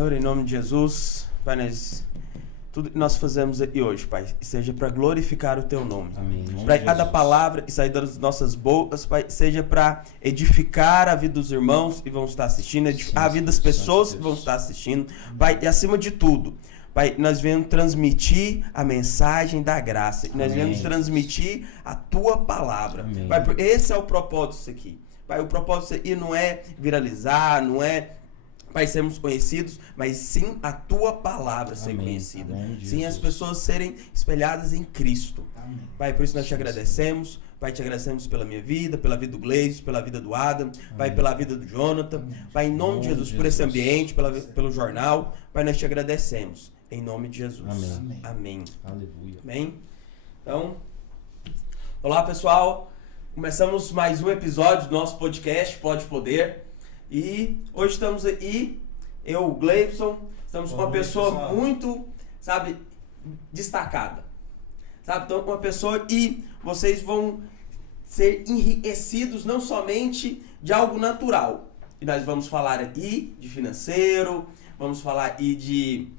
Senhor, em nome de Jesus, Pai, tudo que nós fazemos aqui hoje, Pai, seja para glorificar o Teu nome. Amém. Para cada palavra e sair das nossas bocas, Pai, seja para edificar a vida dos irmãos que vão estar assistindo, edificar a vida das pessoas que vão estar assistindo, Pai, e acima de tudo, Pai, nós viemos transmitir a mensagem da graça, nós viemos transmitir a Tua palavra. Amém. Pai, porque esse é o propósito disso aqui. Pai, o propósito disso aqui não é viralizar, não é, Pai, sermos conhecidos, mas sim a Tua palavra ser conhecida. Sim, as pessoas serem espelhadas em Cristo. Amém. Pai, por isso nós te agradecemos. Pai, te agradecemos pela minha vida, pela vida do Gleison, pela vida do Adam. Amém. Pai, pela vida do Jonathan. Amém. Pai, em nome de Jesus, por esse ambiente, pelo jornal. Pai, nós te agradecemos. Em nome de Jesus. Amém. Amém. Aleluia. Amém. Então, olá pessoal. Começamos mais um episódio do nosso podcast, Pode Poder. E hoje estamos aí, eu, o Gleison, estamos com uma pessoa muito, sabe, destacada. Sabe, então uma pessoa e vocês vão ser enriquecidos não somente de algo natural. E nós vamos falar aqui de financeiro, vamos falar aí de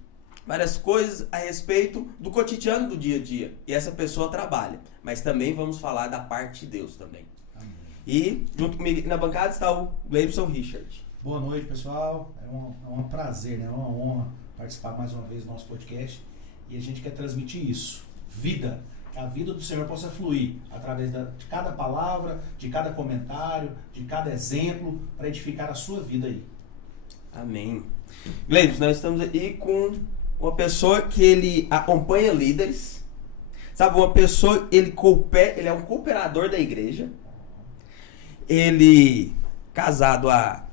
várias coisas a respeito do cotidiano do dia a dia. E essa pessoa trabalha. Mas também vamos falar da parte de Deus também. Amém. E junto comigo na bancada está o Gleison Richard. Boa noite, pessoal. É um prazer, né? É uma honra participar mais uma vez do nosso podcast. E a gente quer transmitir isso. Vida. Que a vida do Senhor possa fluir através de cada palavra, de cada comentário, de cada exemplo, para edificar a sua vida aí. Amém. Gleison, nós estamos aí com uma pessoa que ele acompanha líderes. Sabe, uma pessoa, ele é um cooperador da igreja. Ele casado há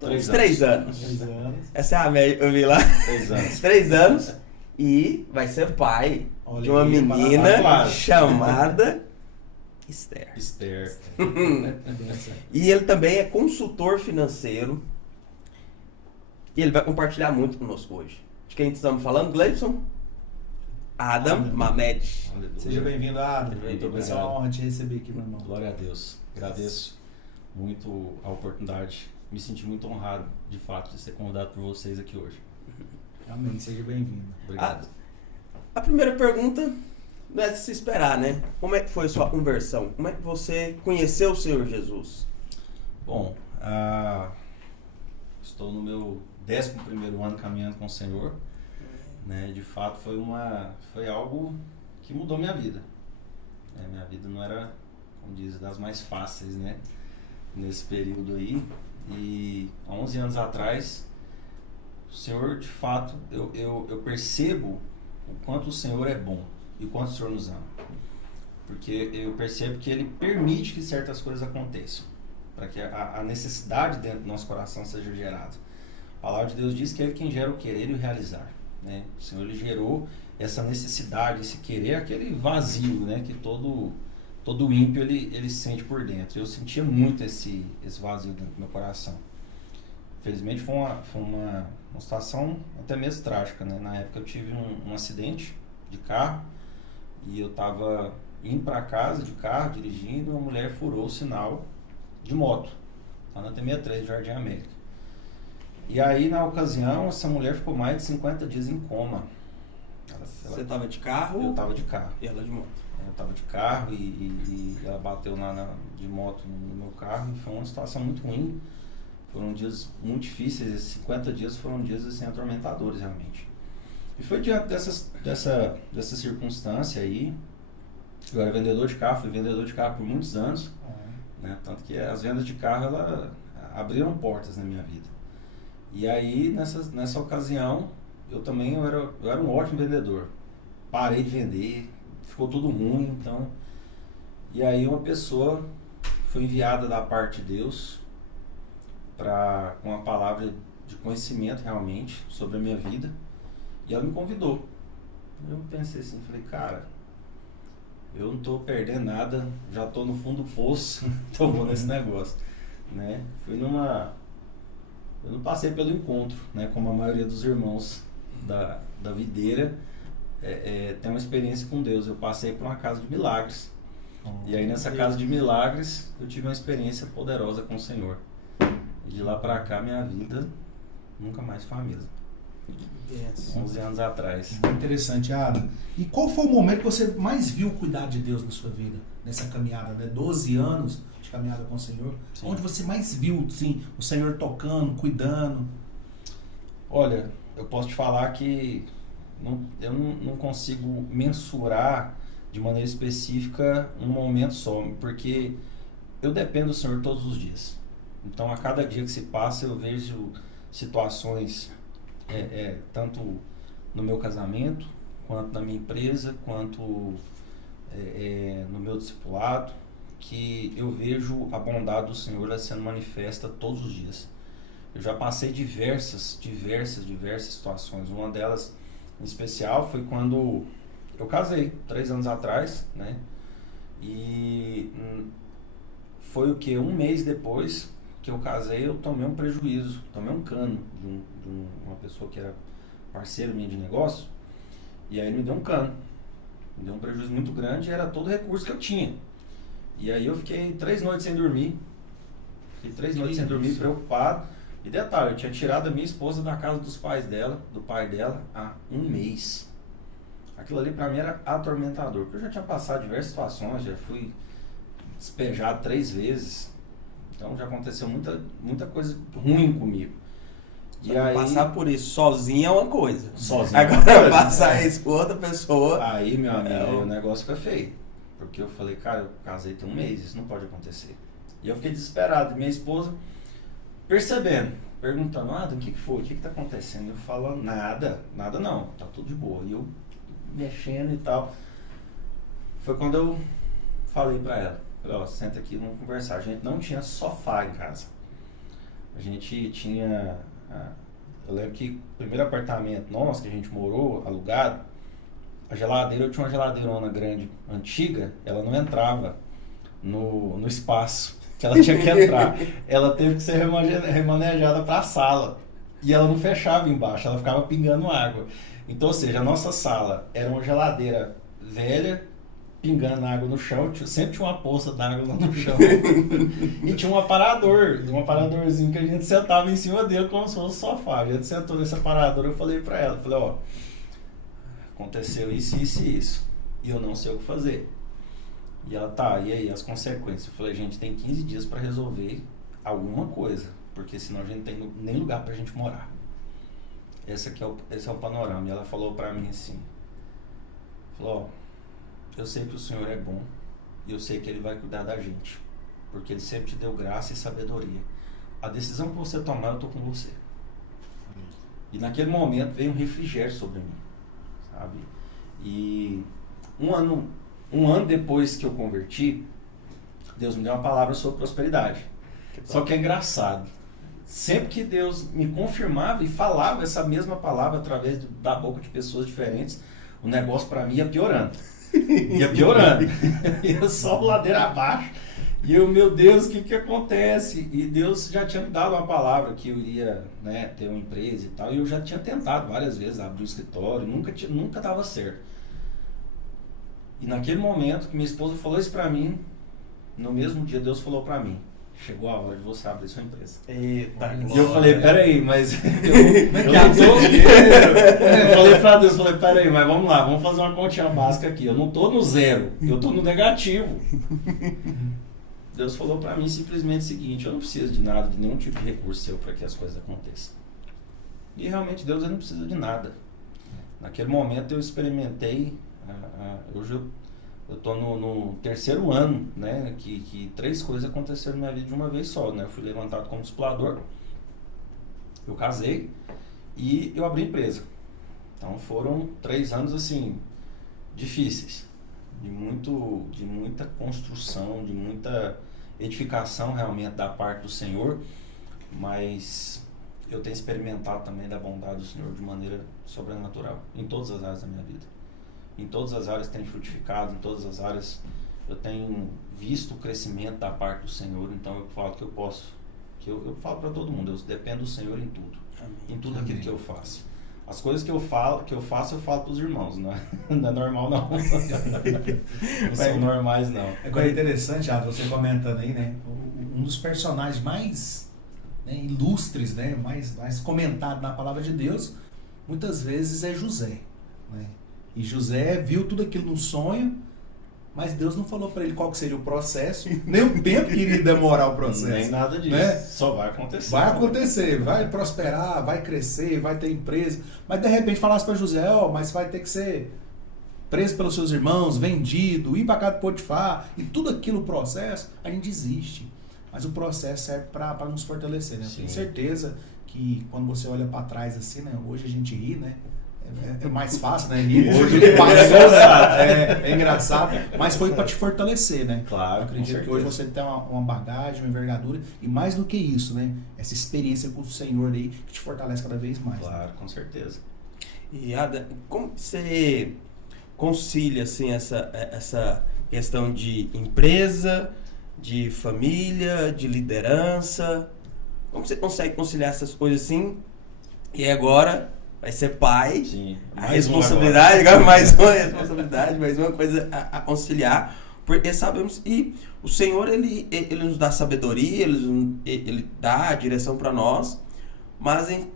3 anos. 3 anos. Essa é a média, eu vi lá. 3 anos. 3 anos. E vai ser pai de uma menina chamada Esther. E ele também é consultor financeiro. E ele vai compartilhar muito conosco hoje. De quem estamos falando, Gleison? Adam Mamed. Seja bem-vindo, Adam. Muito Vai ser uma honra te receber aqui, meu irmão. Glória a Deus. Agradeço muito a oportunidade. Me senti muito honrado, de fato, de ser convidado por vocês aqui hoje. Amém. Seja bem-vindo. Obrigado. A primeira pergunta não é de se esperar, né? Como é que foi a sua conversão? Como é que você conheceu o Senhor Jesus? Bom, estou no meu 11º ano caminhando com o Senhor. Né? De fato, foi algo que mudou minha vida. Minha vida não era, como diz, das mais fáceis, né? Nesse período aí. E há 11 anos atrás, o Senhor, de fato, eu percebo o quanto o Senhor é bom e o quanto o Senhor nos ama. Porque eu percebo que Ele permite que certas coisas aconteçam, para que a necessidade dentro do nosso coração seja gerada. A palavra de Deus diz que é Ele quem gera o querer e o realizar. Né? O Senhor, Ele gerou essa necessidade, esse querer, aquele vazio, né? Que todo ímpio ele sente por dentro. Eu sentia muito esse vazio dentro do meu coração. Infelizmente foi uma situação até mesmo trágica, né? Na época eu tive um acidente de carro e eu estava indo para casa de carro, dirigindo, uma mulher furou o sinal de moto, lá na T63 do Jardim América. E aí, na ocasião, essa mulher ficou mais de 50 dias em coma. Você estava de carro? Eu estava de carro. E ela de moto? Eu estava de carro e ela bateu de moto no meu carro e foi uma situação muito ruim. Foram dias muito difíceis, esses 50 dias foram dias assim, atormentadores realmente. E foi diante dessa circunstância aí, eu era vendedor de carro, fui vendedor de carro por muitos anos, né? Tanto que as vendas de carro ela abriram portas na minha vida. E aí, nessa ocasião, eu era um ótimo vendedor. Parei de vender, ficou tudo ruim, então... E aí uma pessoa foi enviada da parte de Deus com uma palavra de conhecimento realmente sobre a minha vida. E ela me convidou. Eu pensei assim, falei, cara, eu não tô perdendo nada, já tô no fundo do poço, tô bom nesse negócio. Né? Eu não passei pelo encontro, né, como a maioria dos irmãos da videira tem uma experiência com Deus. Eu passei por uma casa de milagres. E aí nessa casa de milagres eu tive uma experiência poderosa com o Senhor. E de lá pra cá minha vida nunca mais foi a mesma. 11 anos atrás. Interessante, Adam. E qual foi o momento que você mais viu cuidar de Deus na sua vida? Nessa caminhada, né? 12 anos de caminhada com o Senhor. Sim. Onde você mais viu, sim, o Senhor tocando, cuidando? Olha, eu posso te falar que eu não consigo mensurar de maneira específica um momento só, porque eu dependo do Senhor todos os dias. Então, a cada dia que se passa, eu vejo situações, tanto no meu casamento, quanto na minha empresa, quanto no meu discipulado, que eu vejo a bondade do Senhor sendo manifesta todos os dias. Eu já passei diversas situações. Uma delas, em especial, foi quando eu casei, 3 anos atrás, né? E foi o que? Um mês depois que eu casei, eu tomei um prejuízo, tomei um cano de uma pessoa que era parceira minha de negócio, e aí ele me deu um cano. Me deu um prejuízo muito grande e era todo o recurso que eu tinha. E aí eu fiquei 3 noites sem dormir. Preocupado. E detalhe, eu tinha tirado a minha esposa da casa dos pais dela, do pai dela, há um mês. Aquilo ali pra mim era atormentador, porque eu já tinha passado diversas situações, já fui despejado 3 vezes. Então já aconteceu muita coisa ruim comigo. E aí, passar por isso sozinho é uma coisa. Sozinho. Agora passar isso com outra pessoa. Aí, meu amigo, o negócio fica feio. Porque eu falei, cara, eu casei tem um mês, isso não pode acontecer. E eu fiquei desesperado. E minha esposa percebendo, perguntando, Adam, o que foi? O que tá acontecendo? Eu falo, nada não, tá tudo de boa. E eu mexendo e tal. Foi quando eu falei pra ela, falei, ó, senta aqui, vamos conversar. A gente não tinha sofá em casa. A gente tinha... Eu lembro que o primeiro apartamento nosso que a gente morou, alugado, a geladeira, eu tinha uma geladeirona grande, antiga, ela não entrava no espaço que ela tinha que entrar. Ela teve que ser remanejada para a sala. E ela não fechava embaixo, ela ficava pingando água. Então, ou seja, a nossa sala era uma geladeira velha, pingando água no chão, sempre tinha uma poça d'água lá no chão. E tinha um aparadorzinho que a gente sentava em cima dele como se fosse um sofá. A gente sentou nesse aparador, eu falei pra ela, ó, aconteceu isso, isso e isso, e eu não sei o que fazer. E ela, tá, e aí, as consequências? Eu falei, gente, tem 15 dias pra resolver alguma coisa, porque senão a gente não tem nem lugar pra gente morar. Esse é o panorama. E ela falou pra mim assim, falou, ó, eu sei que o Senhor é bom e eu sei que Ele vai cuidar da gente, porque Ele sempre te deu graça e sabedoria. A decisão que você tomar, eu tô com você. E naquele momento veio um refrigério sobre mim, sabe? E um ano depois que eu converti, Deus me deu uma palavra sobre prosperidade. Só que é engraçado. Sempre que Deus me confirmava e falava essa mesma palavra através da boca de pessoas diferentes, o negócio para mim ia piorando. Ia só ladeira abaixo. E eu, meu Deus, o que acontece? E Deus já tinha me dado uma palavra que eu iria, né, ter uma empresa e tal. E eu já tinha tentado várias vezes abrir um escritório, nunca dava certo. E naquele momento que minha esposa falou isso pra mim, no mesmo dia Deus falou pra mim, chegou a hora de você abrir sua empresa. Eita, e eu falei, peraí, mas eu falei pra Deus, peraí, mas vamos lá, vamos fazer uma continha básica aqui. Eu não tô no zero, eu tô no negativo. Deus falou pra mim simplesmente o seguinte, eu não preciso de nada, de nenhum tipo de recurso seu para que as coisas aconteçam. E realmente Deus ele não precisa de nada. Naquele momento eu experimentei, hoje eu estou no 3º ano, né, que 3 coisas aconteceram na minha vida de uma vez só, né? Eu fui levantado como discipulador, eu casei e eu abri empresa. Então foram 3 anos assim, difíceis, de muita construção, de muita edificação realmente da parte do Senhor, mas eu tenho experimentado também da bondade do Senhor de maneira sobrenatural, em todas as áreas da minha vida. Em todas as áreas tem frutificado, em todas as áreas eu tenho visto o crescimento da parte do Senhor, então eu falo que eu posso, eu falo para todo mundo, eu dependo do Senhor em tudo. Amém. Em tudo aquilo que eu faço. As coisas que eu faço eu falo para os irmãos, não é normal não. Não são normais não. É interessante, você comentando aí, né, um dos personagens mais, né, ilustres, né, mais comentado na palavra de Deus, muitas vezes é José, né? E José viu tudo aquilo no sonho, mas Deus não falou para ele qual que seria o processo, nem o tempo que iria demorar o processo. Nem nada disso, né? Só vai acontecer. Vai acontecer, vai prosperar, vai crescer, vai ter empresa. Mas de repente falasse para José, mas vai ter que ser preso pelos seus irmãos, vendido, ir para casa de Potifar, e tudo aquilo, o processo, a gente desiste. Mas o processo serve para nos fortalecer, né? Tenho certeza que quando você olha para trás assim, né? Hoje a gente ri, né? É mais fácil, né? Hoje ele passou, é engraçado, mas foi para te fortalecer, né? Claro, eu acredito que hoje você tem uma bagagem, uma envergadura, e mais do que isso, né? Essa experiência com o Senhor aí que te fortalece cada vez mais. Claro, com certeza. E Adam, como você concilia assim essa questão de empresa, de família, de liderança? Como você consegue conciliar essas coisas assim? E agora vai ser pai, Sim, a responsabilidade, agora mais uma responsabilidade, mais uma coisa a porque sabemos, e o Senhor, ele nos dá sabedoria, ele dá a direção para nós, mas tem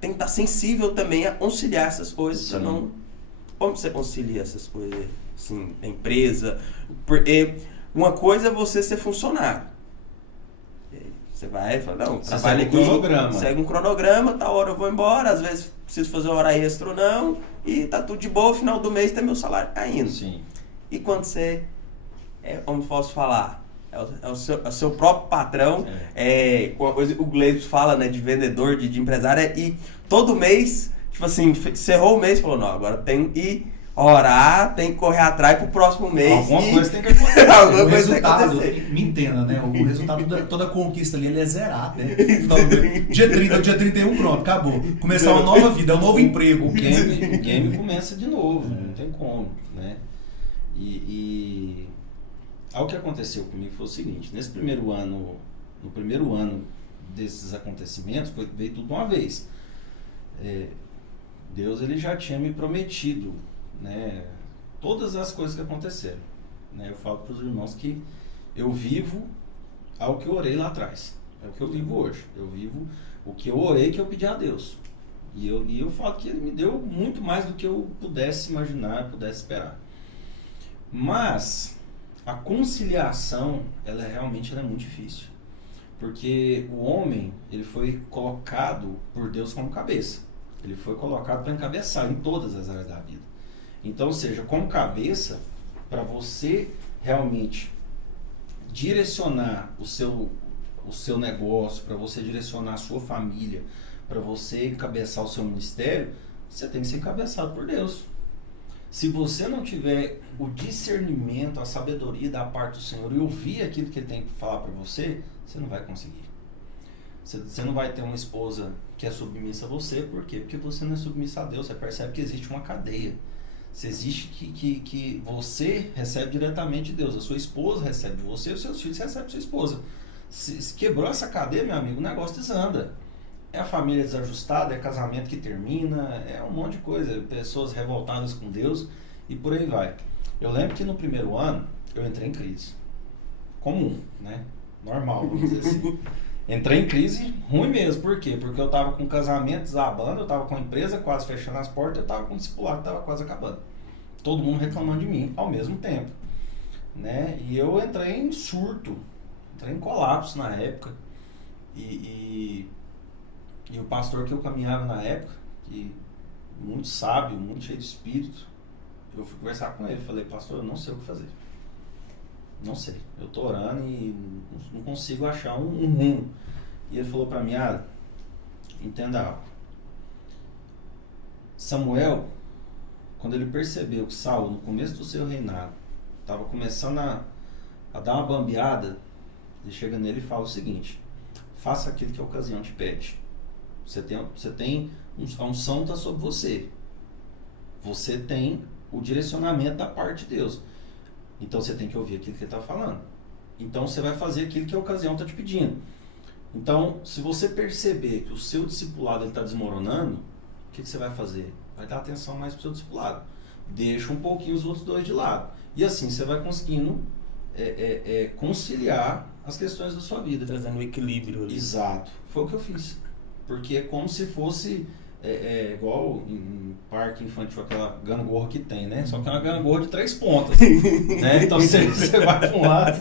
que estar sensível também a conciliar essas coisas, senão, como você concilia essas coisas, assim, na empresa? Porque uma coisa é você ser funcionário. Você vai e fala, não, trabalha aqui, segue um cronograma, tal hora eu vou embora, às vezes preciso fazer uma hora extra ou não, e tá tudo de boa, final do mês tem meu salário caindo. Sim. E quando você, como posso falar, é o seu próprio patrão, com a coisa que o Gleibson fala, né, de vendedor, de empresário, e todo mês, tipo assim, encerrou o mês, falou, não, agora tem que ir orar, tem que correr atrás pro próximo mês. Alguma coisa tem que acontecer. O resultado, me entenda, né? O resultado, toda conquista ali, ele é zerado, né? Então, dia 30, dia 31, pronto, acabou. Começar uma nova vida, um novo emprego. O game começa de novo, não tem como, né? E algo que aconteceu comigo foi o seguinte, no primeiro ano desses acontecimentos, veio tudo uma vez. Deus, ele já tinha me prometido, né, todas as coisas que aconteceram, né? Eu falo para os irmãos que eu vivo ao que eu orei lá atrás, é o que eu vivo hoje. Eu vivo o que eu orei, que eu pedi a Deus, e eu falo que ele me deu muito mais do que eu pudesse imaginar, pudesse esperar. Mas a conciliação, ela realmente é muito difícil, porque o homem, ele foi colocado por Deus como cabeça. Ele foi colocado para encabeçar em todas as áreas da vida. Então, ou seja, como cabeça, para você realmente direcionar o seu negócio, para você direcionar a sua família, para você encabeçar o seu ministério, você tem que ser encabeçado por Deus. Se você não tiver o discernimento, a sabedoria da parte do Senhor e ouvir aquilo que Ele tem que falar para você, você não vai conseguir. Você não vai ter uma esposa que é submissa a você. Por quê? Porque você não é submissa a Deus. Você percebe que existe uma cadeia. Se existe que você recebe diretamente de Deus. A sua esposa recebe de você, os seus filhos recebem de sua esposa. Se quebrou essa cadeia, meu amigo, o negócio desanda. É a família desajustada, é casamento que termina, é um monte de coisa. Pessoas revoltadas com Deus e por aí vai. Eu lembro que no primeiro ano eu entrei em crise. Comum, né? Normal, vamos dizer assim. Entrei em crise ruim mesmo. Por quê? Porque eu tava com o casamento desabando, eu tava com a empresa quase fechando as portas, eu tava com o discipulado que tava quase acabando. Todo mundo reclamando de mim ao mesmo tempo, né? E eu entrei em surto, entrei em colapso na época. E o pastor que eu caminhava na época, que muito sábio, muito cheio de espírito, eu fui conversar com ele, falei, pastor, eu não sei o que fazer. Não sei, eu tô orando e não consigo achar um rumo. E ele falou para mim, entenda algo. Samuel, quando ele percebeu que Saul, no começo do seu reinado, estava começando a dar uma bambeada, ele chega nele e fala o seguinte, faça aquilo que a ocasião te pede. Você tem a unção está sobre você. Você tem o direcionamento da parte de Deus. Então você tem que ouvir aquilo que ele está falando. Então você vai fazer aquilo que a ocasião está te pedindo. Então, se você perceber que o seu discipulado está desmoronando, o que você vai fazer? Vai dar atenção mais para o seu discipulado. Deixa um pouquinho os outros dois de lado. E assim você vai conseguindo conciliar as questões da sua vida. Trazendo um equilíbrio ali. Exato. Foi o que eu fiz. Porque é como se fosse igual em parque infantil, aquela gangorra que tem, né? Só que é uma gangorra de 3 pontas, né? Então você vai para um lado,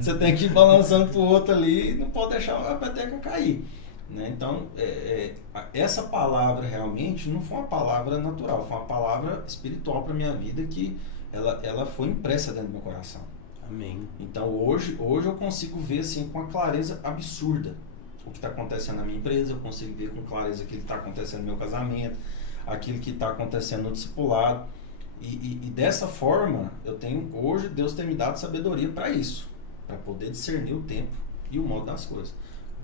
você tem que ir balançando para o outro ali e não pode deixar a peteca cair, né? Então, essa palavra realmente não foi uma palavra natural, foi uma palavra espiritual para minha vida que ela foi impressa dentro do meu coração. Amém. Então, hoje eu consigo ver assim com uma clareza absurda o que está acontecendo na minha empresa, eu consigo ver com clareza aquilo que está acontecendo no meu casamento, aquilo que está acontecendo no discipulado. E dessa forma, hoje Deus tem me dado sabedoria para isso, para poder discernir o tempo e o modo das coisas.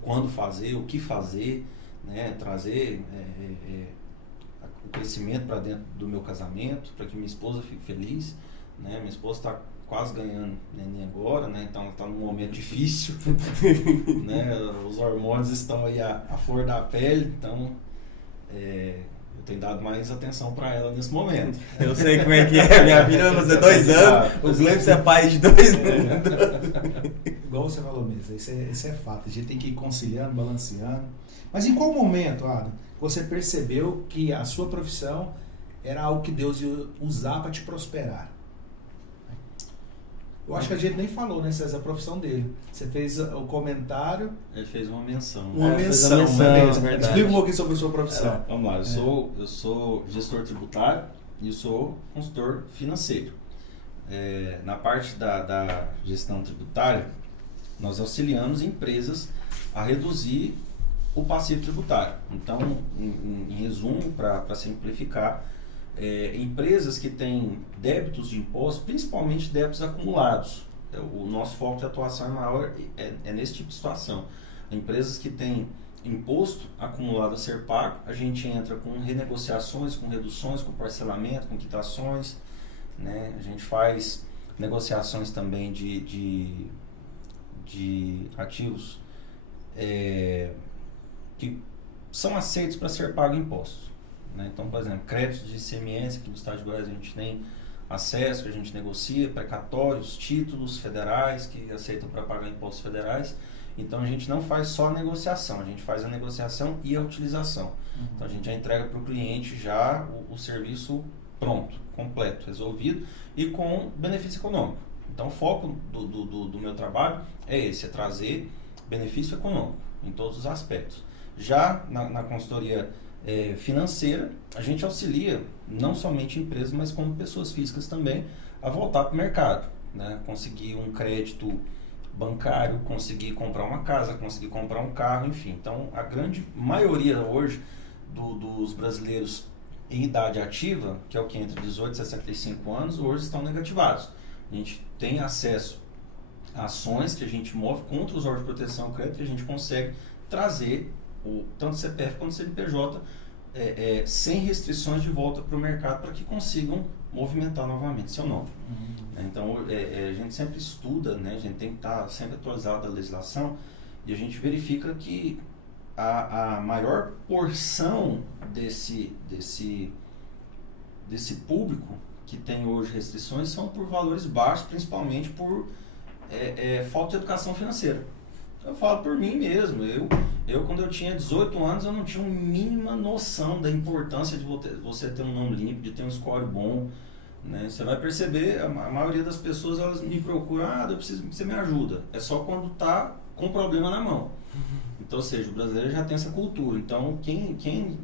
Quando fazer, o que fazer, né? Trazer o crescimento para dentro do meu casamento, para que minha esposa fique feliz, né? Minha esposa está quase ganhando neném agora, né? Então ela está num momento difícil, né? Os hormônios estão aí à flor da pele, então eu tenho dado mais atenção para ela nesse momento. Eu sei como é que é, minha filha vai fazer 2 anos, o Gleibson é pai de 2 anos. Igual você falou mesmo, isso é fato, a gente tem que ir conciliando, balanceando. Mas em qual momento, Adam, você percebeu que a sua profissão era algo que Deus ia usar para te prosperar? Eu acho que a gente nem falou, né, César, a profissão dele. Você fez o comentário... Ele fez uma menção. Uma menção, né? Verdade. Explica um pouquinho sobre a sua profissão. Vamos lá, eu sou gestor tributário e sou consultor financeiro. Na parte da gestão tributária, nós auxiliamos empresas a reduzir o passivo tributário. Então, em resumo, para simplificar, empresas que têm débitos de imposto, principalmente débitos acumulados. O nosso foco de atuação maior é nesse tipo de situação. Empresas que têm imposto acumulado a ser pago, a gente entra com renegociações, com reduções, com parcelamento, com quitações, né? A gente faz negociações também de ativos que são aceitos para ser pago impostos. Então, por exemplo, créditos de ICMS, que no estado de Goiás a gente tem acesso, que a gente negocia, precatórios, títulos federais que aceitam para pagar impostos federais. Então, a gente não faz só a negociação, a gente faz a negociação e a utilização. Então, a gente já entrega para o cliente já o serviço pronto, completo, resolvido e com benefício econômico. Então, o foco do meu trabalho é esse, é trazer benefício econômico em todos os aspectos. Já na consultoria financeira, a gente auxilia não somente empresas, mas como pessoas físicas também a voltar para o mercado, né? Conseguir um crédito bancário, conseguir comprar uma casa, conseguir comprar um carro, enfim. Então, a grande maioria hoje dos brasileiros em idade ativa, que é o que entre 18 e 65 anos, hoje estão negativados. A gente tem acesso a ações que a gente move contra os órgãos de proteção ao crédito e a gente consegue trazer tanto CPF quanto CNPJ sem restrições de volta para o mercado para que consigam movimentar novamente seu nome. Então, a gente sempre estuda, né? A gente tem que estar sempre atualizado da legislação e a gente verifica que a maior porção desse público que tem hoje restrições são por valores baixos, principalmente por falta de educação financeira. Eu falo por mim mesmo. Eu quando eu tinha 18 anos, eu não tinha uma mínima noção da importância de você ter um nome limpo, de ter um score bom, né? Você vai perceber, a maioria das pessoas, elas me procuram, eu preciso que você me ajuda. É só quando está com problema na mão. Então, ou seja, o brasileiro já tem essa cultura. Então, quem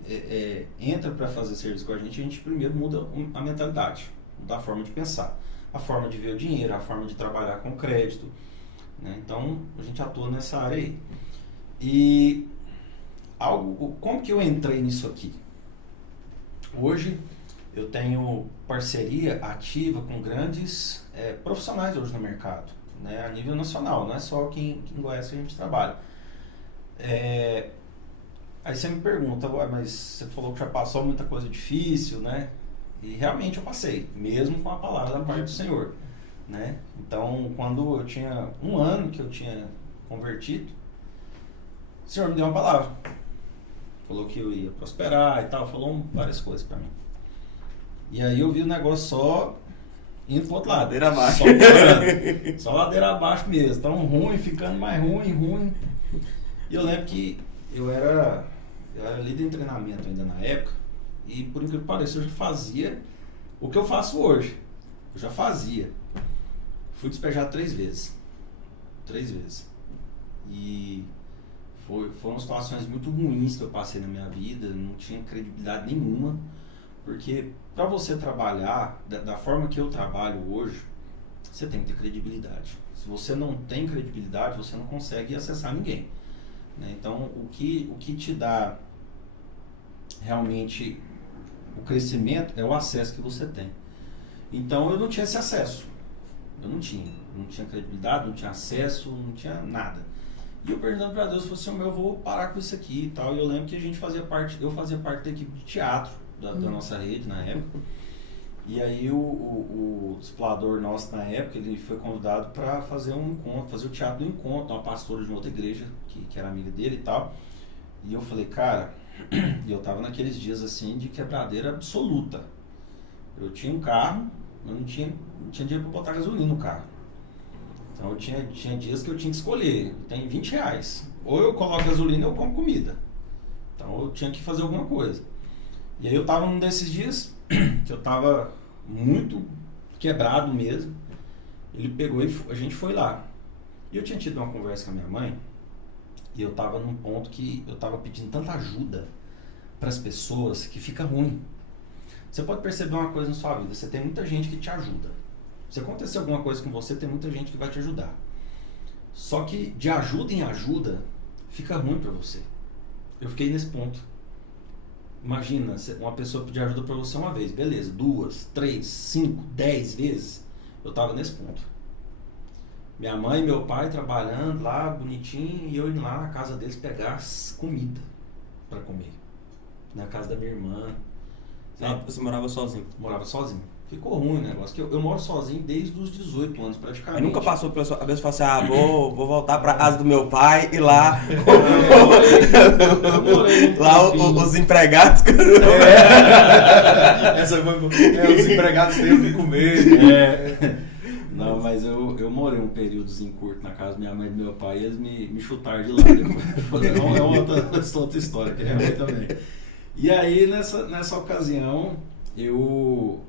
entra para fazer serviço com a gente primeiro muda a mentalidade, muda a forma de pensar, a forma de ver o dinheiro, a forma de trabalhar com crédito, né? Então, a gente atua nessa área aí. E como que eu entrei nisso aqui? Hoje, eu tenho parceria ativa com grandes profissionais hoje no mercado, né? A nível nacional, não é só aqui em Goiás que a gente trabalha. Aí você me pergunta, mas você falou que já passou muita coisa difícil, né? E realmente eu passei, mesmo com a palavra da parte do Senhor, né? Então, quando eu tinha 1 ano que eu tinha convertido, o Senhor me deu uma palavra. Falou que eu ia prosperar e tal, falou várias coisas pra mim. E aí eu vi o negócio só indo pro outro lado. Ladeira abaixo. Só piorando. Só ladeira abaixo mesmo. Tão ruim, ficando mais ruim. E eu lembro que eu era eu era líder em treinamento ainda na época, e por incrível que pareça, eu já fazia o que eu faço hoje. Eu já fazia. Fui despejado 3 vezes. 3 vezes. E foram situações muito ruins que eu passei na minha vida, não tinha credibilidade nenhuma, porque para você trabalhar da forma que eu trabalho hoje, você tem que ter credibilidade. Se você não tem credibilidade, você não consegue acessar ninguém, né? Então, o que te dá realmente o crescimento é o acesso que você tem. Então, eu não tinha esse acesso. Eu não tinha credibilidade, não tinha acesso, não tinha nada. E eu perguntando para Deus, eu falei assim, eu vou parar com isso aqui e tal. E eu lembro que eu fazia parte da equipe de teatro da nossa rede na época. E aí o discipulador nosso na época, ele foi convidado para fazer um encontro, fazer o teatro do encontro, uma pastora de uma outra igreja, que era amiga dele e tal. E eu falei, cara, e eu tava naqueles dias assim de quebradeira absoluta. Eu tinha um carro, eu não tinha dinheiro para botar gasolina no carro. Então eu tinha dias que eu tinha que escolher, tem R$20. Ou eu coloco gasolina ou eu como comida. Então eu tinha que fazer alguma coisa. E aí eu tava num desses dias que eu tava muito quebrado mesmo. Ele pegou e a gente foi lá. E eu tinha tido uma conversa com a minha mãe, e eu tava num ponto que eu tava pedindo tanta ajuda para as pessoas que fica ruim. Você pode perceber uma coisa na sua vida, você tem muita gente que te ajuda. Se acontecer alguma coisa com você, tem muita gente que vai te ajudar. Só que de ajuda em ajuda, fica ruim para você. Eu fiquei nesse ponto. Imagina, uma pessoa pedir ajuda para você uma vez, beleza, 2, 3, 5, 10 vezes. Eu tava nesse ponto. Minha mãe e meu pai trabalhando lá, bonitinho, e eu indo lá na casa deles pegar comida para comer. Na casa da minha irmã. Você morava sozinho? Morava sozinho. Ficou ruim o negócio, que eu moro sozinho desde os 18 anos praticamente. Aí nunca passou pela sua cabeça e falou assim, vou voltar pra casa do meu pai e lá... Eu morei lá os empregados... Essa foi os empregados têm o que comer. Não, mas eu morei um períodozinho curto na casa da minha mãe e do meu pai, e eles me chutaram de lá. É uma outra história, que é ruim também. E aí, nessa ocasião...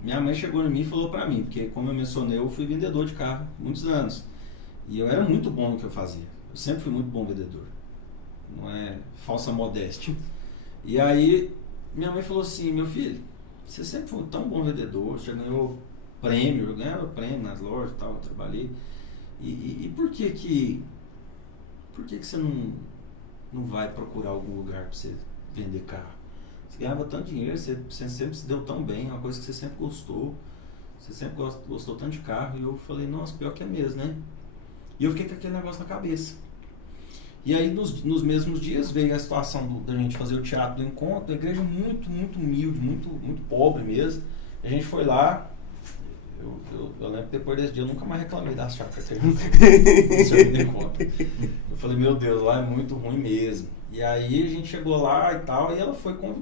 minha mãe chegou em mim e falou pra mim, porque como eu mencionei, eu fui vendedor de carro muitos anos, e eu era muito bom no que eu fazia, eu sempre fui muito bom vendedor, não é falsa modéstia. E aí minha mãe falou assim, meu filho, você sempre foi tão bom vendedor, você ganhou prêmio, eu ganhava prêmio nas lojas e tal, eu trabalhei, e por que você não vai procurar algum lugar pra você vender carro? Você ganhava tanto dinheiro, você sempre se deu tão bem, uma coisa que você sempre gostou. Você sempre gostou tanto de carro. E eu falei, nossa, pior que é mesmo, né? E eu fiquei com aquele negócio na cabeça. E aí, nos mesmos dias, veio a situação da gente fazer o teatro do encontro. A igreja muito, muito humilde, muito, muito pobre mesmo. A gente foi lá. Eu lembro que depois desse dia eu nunca mais reclamei da chácara. Eu falei, meu Deus, lá é muito ruim mesmo. E aí a gente chegou lá e tal, e ela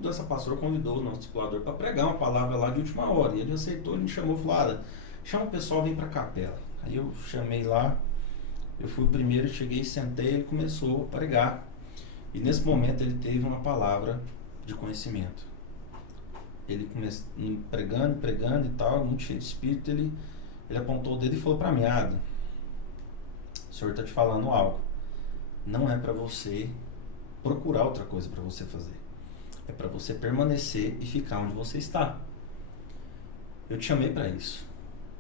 essa pastora convidou o nosso discipulador para pregar uma palavra lá de última hora. E ele aceitou, ele me chamou e falou, chama o pessoal, vem para a capela. Aí eu chamei lá, eu fui o primeiro, cheguei, sentei, ele começou a pregar. E nesse momento ele teve uma palavra de conhecimento. Ele começou pregando e tal, muito cheio de espírito, ele apontou o dedo e falou para mim, Adam, o Senhor está te falando algo. Não é para você procurar outra coisa para você fazer. É para você permanecer e ficar onde você está. Eu te chamei para isso.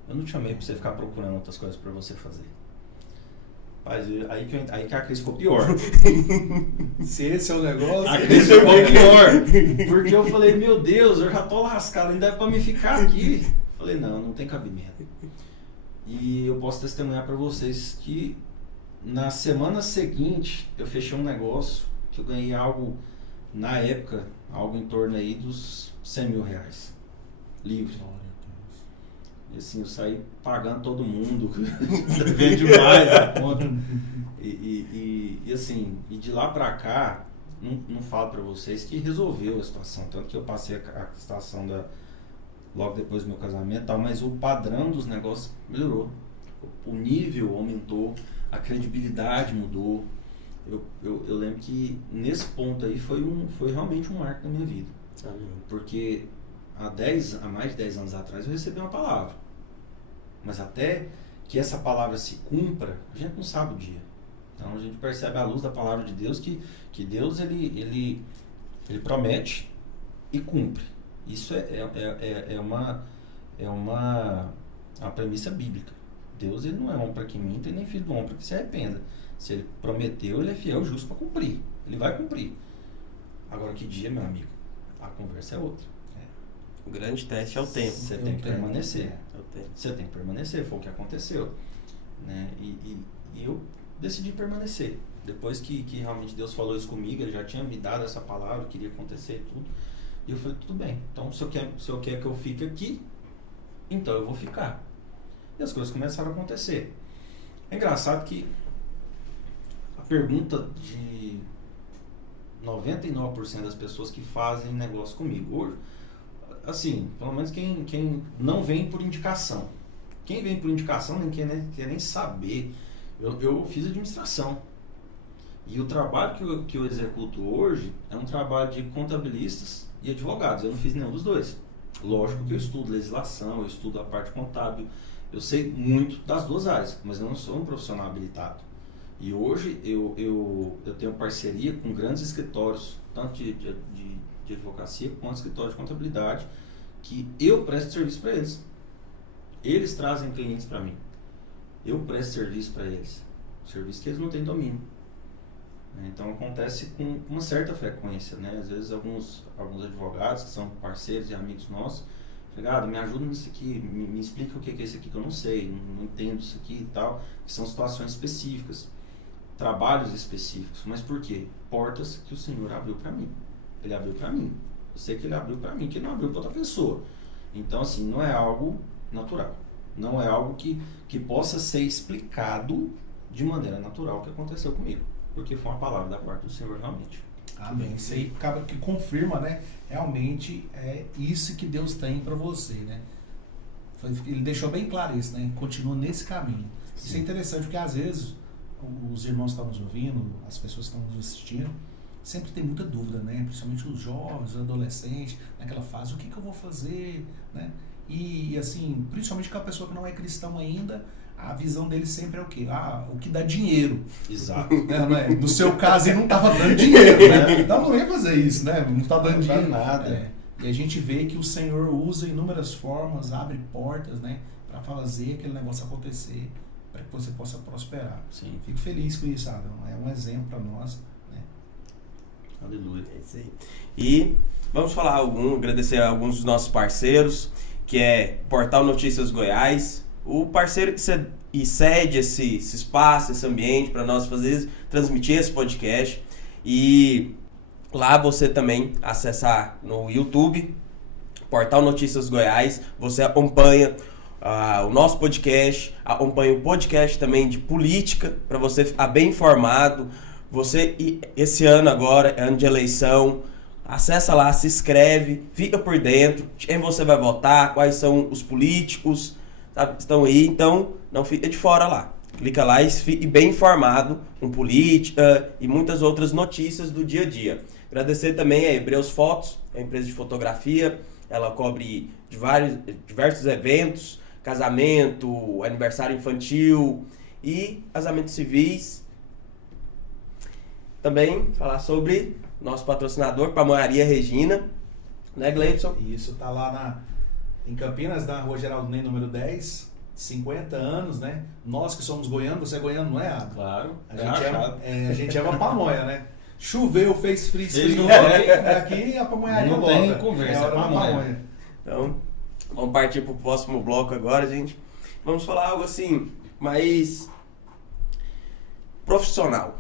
Eu não te chamei para você ficar procurando outras coisas para você fazer. Mas aí que a crise ficou pior. Se esse é o negócio... A crise ficou pior. Porque eu falei, meu Deus, eu já tô lascado, ainda é para me ficar aqui. Falei, não tem cabimento. E eu posso testemunhar para vocês que na semana seguinte eu fechei um negócio que eu ganhei algo, na época, algo em torno aí dos R$100 mil. Livre. E assim, eu saí pagando todo mundo, vende mais a conta. E assim, e de lá pra cá, não falo pra vocês que resolveu a situação. Tanto que eu passei a situação logo depois do meu casamento e tal, mas o padrão dos negócios melhorou. O nível aumentou, a credibilidade mudou. eu lembro que nesse ponto aí foi realmente um marco na minha vida. Amém. Porque há mais de 10 anos atrás eu recebi uma palavra. Mas até que essa palavra se cumpra, a gente não sabe o dia. Então a gente percebe à luz da palavra de Deus que Deus ele promete e cumpre. Isso é uma premissa bíblica. Deus ele não é homem para que minta e nem filho do homem para que se arrependa. Se ele prometeu, ele é fiel e justo para cumprir. Ele vai cumprir. Agora que dia, meu amigo? A conversa é outra. O grande teste é o tempo. Você tem que permanecer. É o tempo. Você tem que permanecer, foi o que aconteceu. Né? E eu decidi permanecer. Depois que realmente Deus falou isso comigo, Ele já tinha me dado essa palavra, queria acontecer e tudo. E eu falei, tudo bem. Então, se eu quer que eu fique aqui, então eu vou ficar. E as coisas começaram a acontecer. É engraçado que a pergunta de 99% das pessoas que fazem negócio comigo hoje, assim, pelo menos quem não vem por indicação. Quem vem por indicação nem quer nem saber. Eu fiz administração. E o trabalho que eu executo hoje é um trabalho de contabilistas e advogados. Eu não fiz nenhum dos dois. Lógico que eu estudo legislação, eu estudo a parte contábil. Eu sei muito das duas áreas, mas eu não sou um profissional habilitado. E hoje eu tenho parceria com grandes escritórios, tanto de advocacia quanto escritório de contabilidade, que eu presto serviço para eles. Eles trazem clientes para mim. Eu presto serviço para eles. Serviço que eles não têm domínio. Então acontece com uma certa frequência, né? Às vezes alguns advogados que são parceiros e amigos nossos, chegado, me ajuda nisso aqui, me explica o que é isso aqui que eu não sei, não entendo isso aqui e tal, que são situações específicas, trabalhos específicos. Mas por quê? Portas que o Senhor abriu para mim. Ele abriu para mim. Eu sei que Ele abriu para mim, que Ele não abriu para outra pessoa. Então, assim, não é algo natural. Não é algo que possa ser explicado de maneira natural o que aconteceu comigo. Porque foi uma palavra da parte do Senhor realmente. Amém. Isso aí acaba que confirma, né? Realmente é isso que Deus tem para você, né? Ele deixou bem claro isso, né? Continua nesse caminho. Sim. Isso é interessante porque às vezes os irmãos que estão nos ouvindo, as pessoas que estão nos assistindo, sempre tem muita dúvida, né? Principalmente os jovens, os adolescentes, naquela fase, o que eu vou fazer, né? E assim, principalmente com a pessoa que não é cristão ainda, a visão dele sempre é o quê? O que dá dinheiro. Exato. Não é? No seu caso, ele não estava dando dinheiro, né? Então não ia fazer isso, né? Não está dando dinheiro. Nada. E a gente vê que o Senhor usa inúmeras formas, abre portas, né? Para fazer aquele negócio acontecer, para que você possa prosperar. Sim. Fico feliz com isso, Adão. É um exemplo para nós, né? Aleluia. É isso aí. E vamos agradecer a alguns dos nossos parceiros, que é Portal Notícias Goiás, o parceiro que cede esse espaço, esse ambiente para nós transmitir esse podcast. E lá você também acessar no YouTube, Portal Notícias Goiás, você acompanha o nosso podcast, acompanha o podcast também de política, para você ficar bem informado. Esse ano agora é ano de eleição, acessa lá, se inscreve, fica por dentro, quem você vai votar, quais são os políticos, sabe, que estão aí, então não fica de fora lá. Clica lá e fique bem informado com política e muitas outras notícias do dia a dia. Agradecer também a Hebreus Fotos, a empresa de fotografia, ela cobre diversos eventos, casamento, aniversário infantil e casamentos civis. Também falar sobre nosso patrocinador, Pamonharia Regina, né, Gleibson? Isso, tá lá em Campinas, na Rua Geraldo Ney, número 10, 50 anos, né? Nós que somos goianos, você é goiano, não é, Adam? Claro. A gente ama pamonha, né? Choveu, fez frio, aqui a pamonharia não volta. Tem conversa, é hora da pamonha. Então, vamos partir para o próximo bloco agora, gente. Vamos falar algo assim, mais profissional.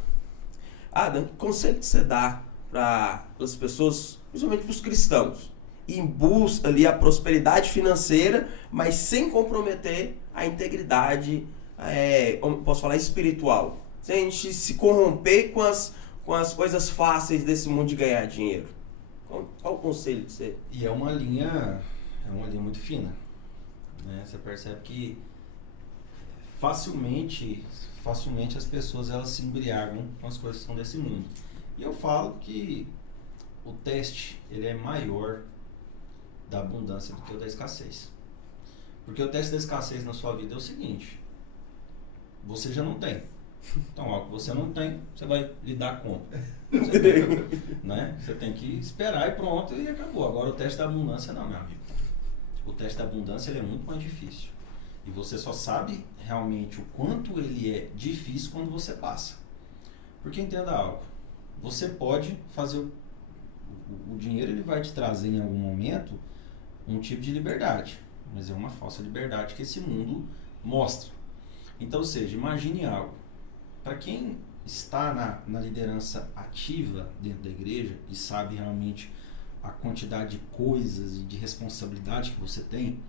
Adam, que conselho que você dá para as pessoas, principalmente para os cristãos, em busca ali a prosperidade financeira, mas sem comprometer a integridade, como posso falar, espiritual? Sem a gente se corromper com as coisas fáceis desse mundo de ganhar dinheiro. Qual o conselho que você... E é uma linha muito fina, né? Você percebe que facilmente as pessoas elas se embriagam com as coisas que são desse mundo. E eu falo que o teste ele é maior da abundância do que o da escassez. Porque o teste da escassez na sua vida é o seguinte: você já não tem. Então, algo que você não tem, você vai lidar com. Você tem, né? Você tem que esperar e pronto, e acabou. Agora o teste da abundância não, meu amigo. O teste da abundância ele é muito mais difícil. E você só sabe realmente o quanto ele é difícil quando você passa. Porque entenda algo. Você pode fazer o dinheiro, ele vai te trazer em algum momento um tipo de liberdade. Mas é uma falsa liberdade que esse mundo mostra. Então, ou seja, imagine algo. Para quem está na liderança ativa dentro da igreja e sabe realmente a quantidade de coisas e de responsabilidade que você tem,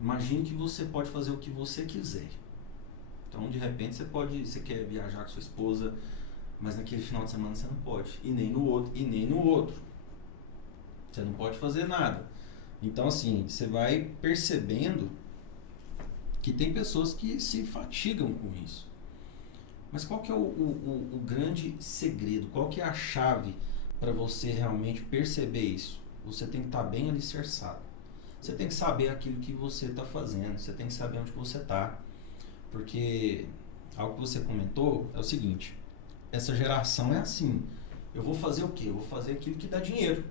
imagine que você pode fazer o que você quiser. Então, de repente, você quer viajar com sua esposa, mas naquele final de semana você não pode. E nem no outro. Você não pode fazer nada. Então, assim, você vai percebendo que tem pessoas que se fatigam com isso. Mas qual que é o grande segredo? Qual que é a chave para você realmente perceber isso? Você tem que estar bem alicerçado. Você tem que saber aquilo que você está fazendo. Você tem que saber onde você está. Porque algo que você comentou é o seguinte: essa geração é assim. Eu vou fazer o quê? Eu vou fazer aquilo que dá dinheiro.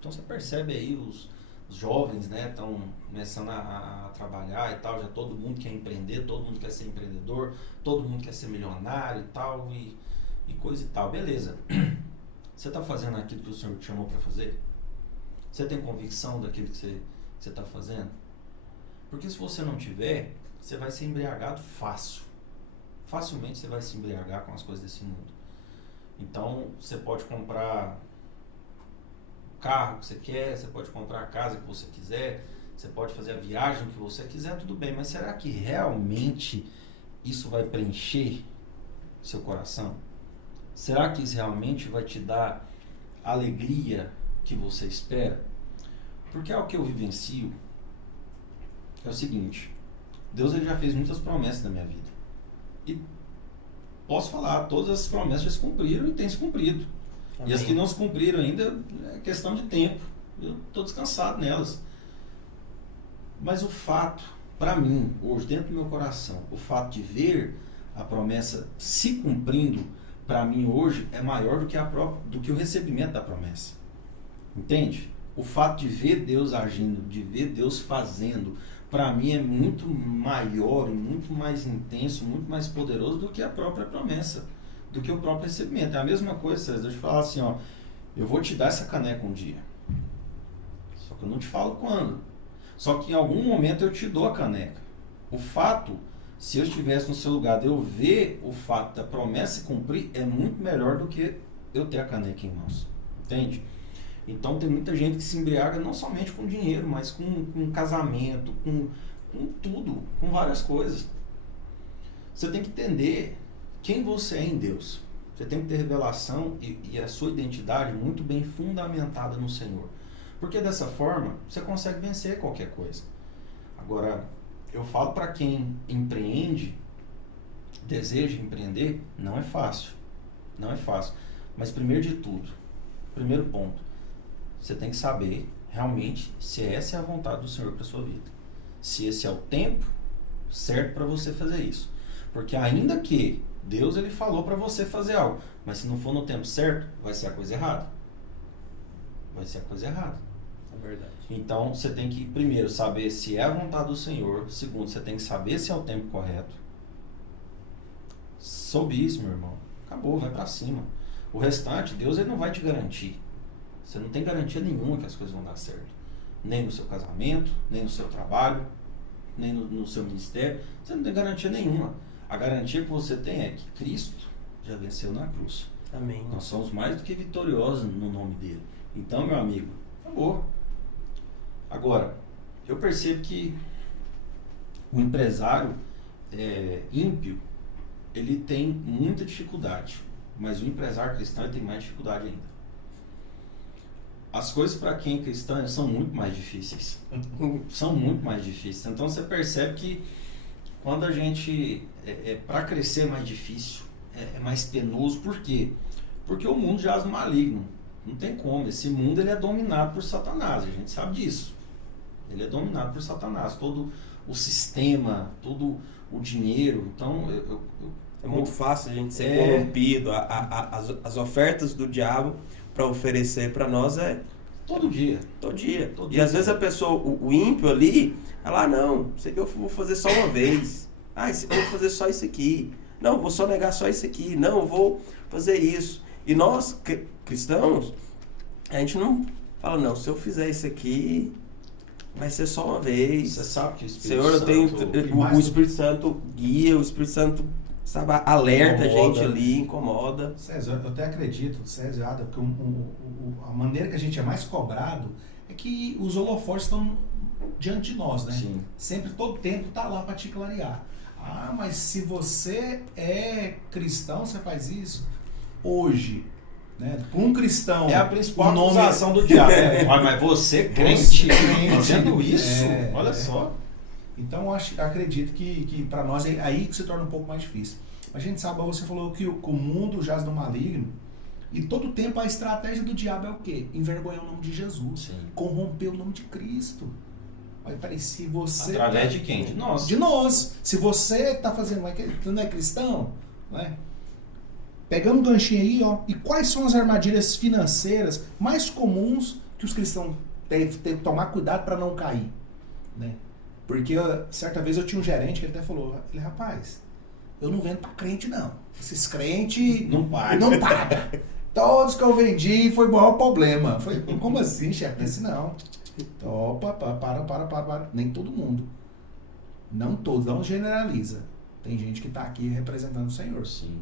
Então você percebe aí os jovens, né, estão começando a trabalhar e tal, já todo mundo quer empreender, todo mundo quer ser empreendedor, todo mundo quer ser milionário e tal, e coisa e tal. Beleza. Você está fazendo aquilo que o Senhor te chamou para fazer? Você tem convicção daquilo que você está fazendo? Porque se você não tiver, você vai ser embriagado fácil. Facilmente você vai se embriagar com as coisas desse mundo. Então, você pode comprar carro que você quer, você pode comprar a casa que você quiser, você pode fazer a viagem que você quiser, tudo bem, mas será que realmente isso vai preencher seu coração? Será que isso realmente vai te dar a alegria que você espera? Porque algo que eu vivencio é o seguinte: Deus ele já fez muitas promessas na minha vida. E posso falar, todas as promessas já se cumpriram e têm se cumprido. Amém. E as que não se cumpriram ainda é questão de tempo. Eu estou descansado nelas. Mas o fato, para mim, hoje, dentro do meu coração, o fato de ver a promessa se cumprindo, para mim hoje, é maior do que o recebimento da promessa. Entende? O fato de ver Deus agindo, de ver Deus fazendo, para mim é muito maior, muito mais intenso, muito mais poderoso do que a própria promessa, do que o próprio recebimento. É a mesma coisa, César, deixa eu falar assim, ó, eu vou te dar essa caneca um dia. Só que eu não te falo quando. Só que em algum momento eu te dou a caneca. O fato, se eu estivesse no seu lugar, de eu ver o fato da promessa se cumprir, é muito melhor do que eu ter a caneca em mãos. Entende? Então tem muita gente que se embriaga não somente com dinheiro, mas com casamento, com tudo, com várias coisas. Você tem que entender quem você é em Deus. Você tem que ter revelação e a sua identidade muito bem fundamentada no Senhor. Porque dessa forma, você consegue vencer qualquer coisa. Agora, eu falo para quem empreende, deseja empreender, não é fácil. Não é fácil. Mas primeiro de tudo, primeiro ponto, você tem que saber realmente se essa é a vontade do Senhor para sua vida. Se esse é o tempo certo para você fazer isso. Porque ainda que Deus ele falou para você fazer algo, mas se não for no tempo certo, vai ser a coisa errada. Vai ser a coisa errada. É verdade. Então, você tem que, primeiro, saber se é a vontade do Senhor. Segundo, você tem que saber se é o tempo correto. Soube isso, meu irmão. Acabou, vai para cima. O restante, Deus ele não vai te garantir. Você não tem garantia nenhuma que as coisas vão dar certo. Nem no seu casamento, nem no seu trabalho, nem no seu ministério. Você não tem garantia nenhuma. A garantia que você tem é que Cristo já venceu na cruz. Amém. Nós somos mais do que vitoriosos no nome dele. Então, meu amigo, acabou. Agora, eu percebo que o empresário ímpio, ele tem muita dificuldade. Mas o empresário cristão ele tem mais dificuldade ainda. As coisas para quem é cristão são muito mais difíceis. São muito mais difíceis. Então você percebe que quando a gente... para crescer é mais difícil, é mais penoso. Por quê? Porque o mundo jaz no maligno. Não tem como. Esse mundo ele é dominado por Satanás. A gente sabe disso. Ele é dominado por Satanás. Todo o sistema, todo o dinheiro. Então, é muito fácil a gente ser corrompido. As ofertas do diabo para oferecer para nós é... Todo dia. Todo dia. Todo e dia. às vezes a pessoa, o ímpio ali, ela, não, isso aqui eu vou fazer só uma vez. Isso aqui eu vou fazer só isso aqui. Não, vou só negar só isso aqui. Não, eu vou fazer isso. E nós, cristãos, a gente não fala, não, se eu fizer isso aqui, vai ser só uma vez. Você sabe que o Espírito Senhor, Santo... o Espírito Santo guia, o Espírito Santo, sabe, alerta Incomoda. a gente ali, incomoda. César, eu até acredito, César, porque a maneira que a gente é mais cobrado é que os holofotes estão diante de nós, né? Sim. Sempre, todo tempo, tá lá para te clarear. Mas se você é cristão, você faz isso? Hoje, né? Para um cristão... É a principal o nome acusação do diabo. Mas você, crente, fazendo isso, olha só. Então, eu acredito que para nós é aí que se torna um pouco mais difícil. A gente sabe, você falou que o mundo jaz no maligno, e todo tempo a estratégia do diabo é o quê? Envergonhar o nome de Jesus. Sim. Corromper o nome de Cristo. Olha, peraí, se você... Através de quem? De nós. De nós. Se você está fazendo, não é cristão, né? Pegando um ganchinho aí, ó, e quais são as armadilhas financeiras mais comuns que os cristãos têm que tomar cuidado para não cair, né? Porque certa vez eu tinha um gerente que ele até falou, rapaz, eu não vendo para crente não. Esses crentes não pagam. Não pagam. Todos que eu vendi foi o maior problema. Foi, como assim, chefe? Disse, não. Opa, para. Nem todo mundo. Não todos, não generaliza. Tem gente que está aqui representando o Senhor. Sim.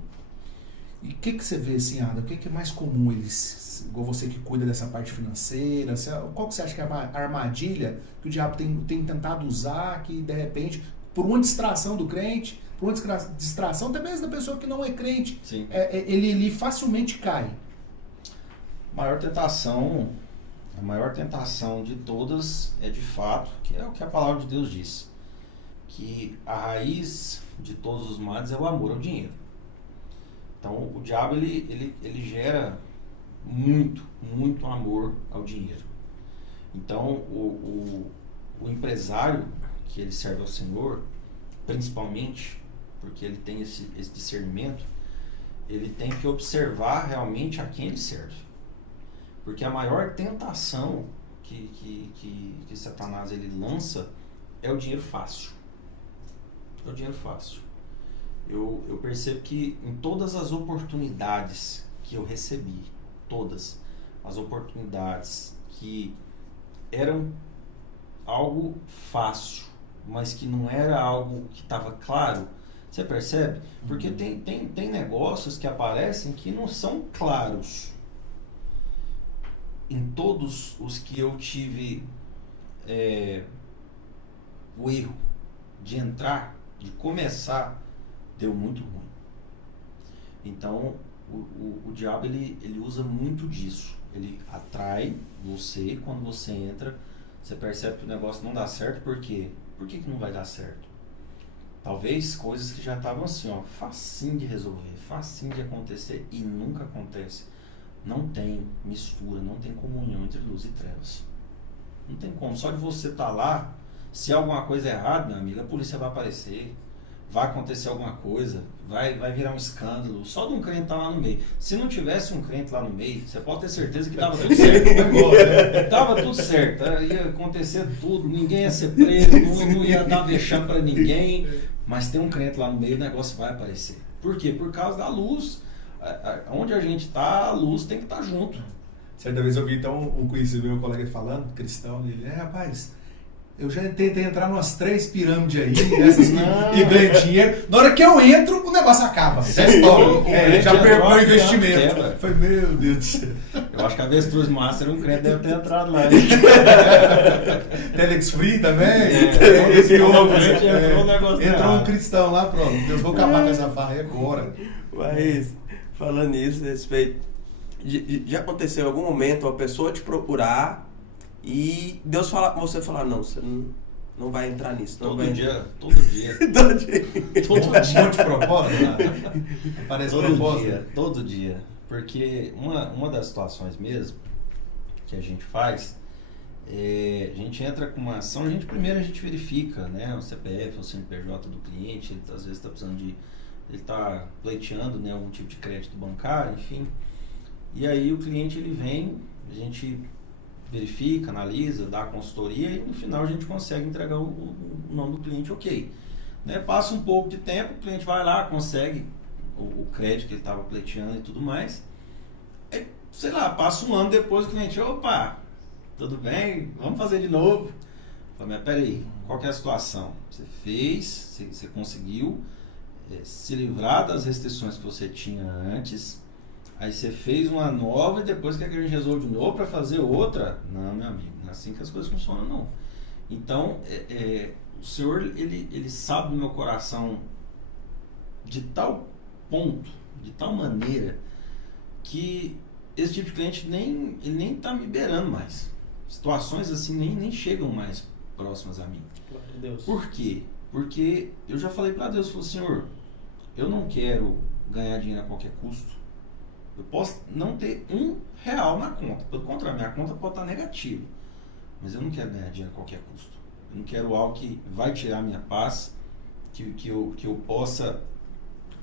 E o que você vê, assim, Ada? O que é mais comum eles, igual você que cuida dessa parte financeira? Qual que você acha que é a armadilha que o diabo tem tentado usar, que de repente, por uma distração do crente, por uma distração até mesmo da pessoa que não é crente, Sim. Ele facilmente cai? A maior tentação de todas é de fato, que é o que a palavra de Deus diz, que a raiz de todos os males é o amor ao dinheiro. Então o diabo ele gera muito amor ao dinheiro. Então o empresário que ele serve ao Senhor, principalmente porque ele tem esse discernimento, ele tem que observar realmente a quem ele serve. Porque a maior tentação que Satanás ele lança é o dinheiro fácil. É o dinheiro fácil. Eu percebo que em todas as oportunidades que eu recebi, todas as oportunidades que eram algo fácil, mas que não era algo que estava claro, você percebe? Porque tem negócios que aparecem que não são claros. Em todos os que eu tive o erro de entrar, de começar, deu muito ruim. Então o diabo ele usa muito disso. Ele atrai você, quando você entra, você percebe que o negócio não dá certo. Por quê? Por que não vai dar certo? Talvez coisas que já estavam assim, ó, facinho de resolver, facinho de acontecer, e nunca acontece. Não tem mistura, não tem comunhão entre luz e trevas. Não tem como. Só de você estar lá, se alguma coisa é errada, meu amigo, a polícia vai aparecer, vai acontecer alguma coisa, vai virar um escândalo. Só de um crente estar lá no meio. Se não tivesse um crente lá no meio, você pode ter certeza que estava tudo certo. Estava tudo certo. Ia acontecer tudo, ninguém ia ser preso, não ia dar vexame para ninguém. Mas tem um crente lá no meio, o negócio vai aparecer. Por quê? Por causa da luz. Onde a gente está, a luz tem que estar junto. Certa vez eu vi então um conhecido meu colega falando, cristão, ele, rapaz, eu já tentei entrar umas 3 pirâmides aí, dessas e ganhei dinheiro. Na hora que eu entro, o negócio acaba. Já perdeu o investimento. Foi, meu Deus do céu. Eu acho que a Avestruz Master, um crente deve ter entrado lá. Telex Free também. Entrou um cristão lá, pronto. Deus, vou acabar com essa farra aí agora. Mas, falando nisso, a respeito, já aconteceu em algum momento uma pessoa te procurar e Deus falar com você, falar, não, você não vai entrar nisso. Não Todo vai dia. Todo dia. Todo dia. Um monte de propósito, né? Aparece propósito. Todo dia. Porque uma das situações mesmo que a gente faz, a gente entra com uma ação, primeiro a gente verifica, né, o CPF, o CNPJ do cliente, ele às vezes está precisando ele está pleiteando, né, algum tipo de crédito bancário, enfim. E aí o cliente ele vem, a gente verifica, analisa, dá a consultoria e no final a gente consegue entregar o nome do cliente ok. Né, passa um pouco de tempo, o cliente vai lá, consegue o crédito que ele estava pleiteando e tudo mais. Aí, sei lá, passa um ano depois o cliente, opa, tudo bem, vamos fazer de novo. Eu falei, mas peraí, qual que é a situação? Você fez, você conseguiu se livrar das restrições que você tinha antes, aí você fez uma nova e depois quer que a gente resolva de novo para fazer outra? Não, meu amigo, não é assim que as coisas funcionam, não. Então, o Senhor, ele sabe no meu coração de tal ponto, de tal maneira, que esse tipo de cliente ele nem está me beirando mais. Situações assim nem chegam mais próximas a mim. Glória a Deus. Por quê? Porque eu já falei para Deus, falei, Senhor, eu não quero ganhar dinheiro a qualquer custo. Eu posso não ter R$1 na conta. Pelo contrário, minha conta pode estar negativa. Mas eu não quero ganhar dinheiro a qualquer custo. Eu não quero algo que vai tirar minha paz, que eu possa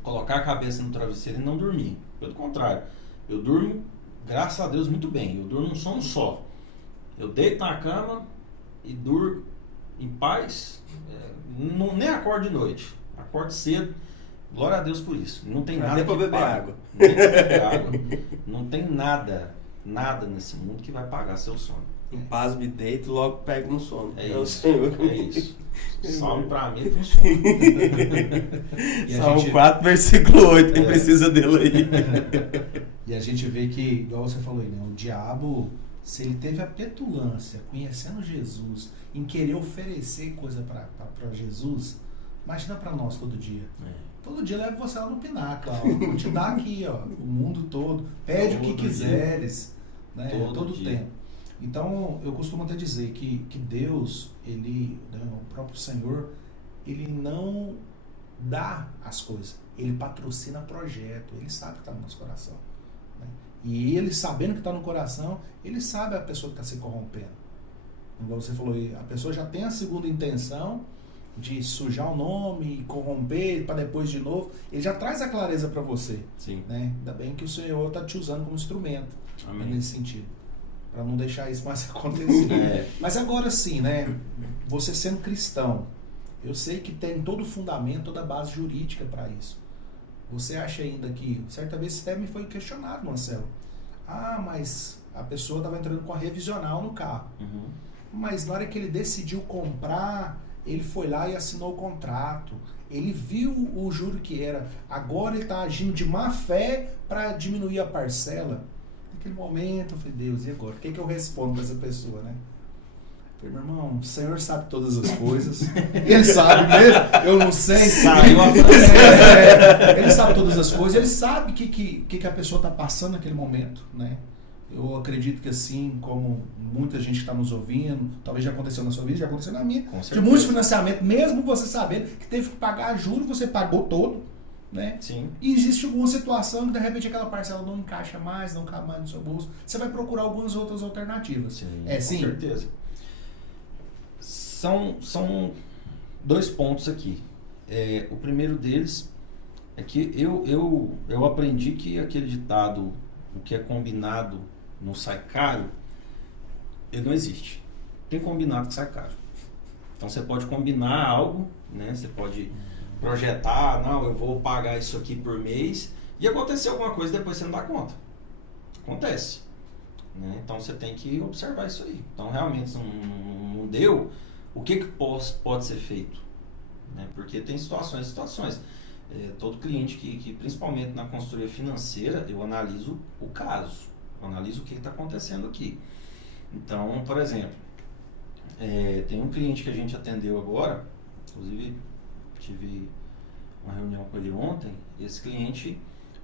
colocar a cabeça no travesseiro e não dormir. Pelo contrário, eu durmo, graças a Deus, muito bem. Eu durmo um sono só. Eu deito na cama e durmo em paz. Nem acordo de noite. Acordo cedo. Glória a Deus por isso. Não tem nada pra beber água. Nem pra beber água. Não tem nada nesse mundo que vai pagar seu sono. Em paz me deito e logo pego no sono. É o isso. Senhor. É isso. Salmo pra mim funciona. Salmo 4, versículo 8. Quem precisa dele aí? E a gente vê que, igual você falou aí, né? O diabo, se ele teve a petulância, conhecendo Jesus, em querer oferecer coisa para Jesus, imagina para nós todo dia. Todo dia leva você lá no pináculo, ó, vou te dar aqui, ó, o mundo todo, pede todo o que quiseres, né? Todo tempo. Então, eu costumo até dizer que Deus, ele, né, o próprio Senhor, ele não dá as coisas, ele patrocina projeto, ele sabe que está no nosso coração. Né? E ele, sabendo que está no coração, ele sabe a pessoa que está se corrompendo. Igual você falou, a pessoa já tem a segunda intenção de sujar o nome e corromper para depois de novo, ele já traz a clareza para você. Sim. Né? Ainda bem que o Senhor está te usando como instrumento. Amém. Nesse sentido, para não deixar isso mais acontecer. Mas agora sim, né? Você sendo cristão, eu sei que tem todo o fundamento, toda a base jurídica para isso. Você acha ainda que, certa vez até me foi questionado, Marcelo, mas a pessoa estava entrando com a revisional no carro. Uhum. Mas na hora que ele decidiu comprar, ele foi lá e assinou o contrato. Ele viu o juro que era. Agora ele está agindo de má fé para diminuir a parcela. Naquele momento eu falei, Deus, e agora? O que eu respondo para essa pessoa, né? Eu falei, meu irmão, o Senhor sabe todas as coisas. Ele sabe mesmo, eu não sei. Ele sabe todas as coisas. Ele sabe o que a pessoa está passando naquele momento, né? Eu acredito que assim, como muita gente está nos ouvindo, talvez já aconteceu na sua vida, já aconteceu na minha, de muitos financiamentos, mesmo você sabendo que teve que pagar juros, você pagou todo, né? Sim. E existe alguma situação que de repente aquela parcela não encaixa mais, não cabe mais no seu bolso, você vai procurar algumas outras alternativas. Sim, sim? Com certeza. São dois pontos aqui. O primeiro deles é que eu aprendi que aquele ditado, o que é combinado não sai caro, ele não existe. Tem combinado que sai caro. Então você pode combinar algo, né? Você pode projetar, não, eu vou pagar isso aqui por mês, e acontecer alguma coisa depois você não dá conta. Acontece. Né? Então você tem que observar isso aí. Então realmente não deu, o que pode ser feito? Né? Porque tem situações. Todo cliente que principalmente na consultoria financeira, eu analiso o caso. Eu analiso o que está acontecendo aqui. Então, por exemplo, tem um cliente que a gente atendeu agora, inclusive tive uma reunião com ele ontem, e esse cliente,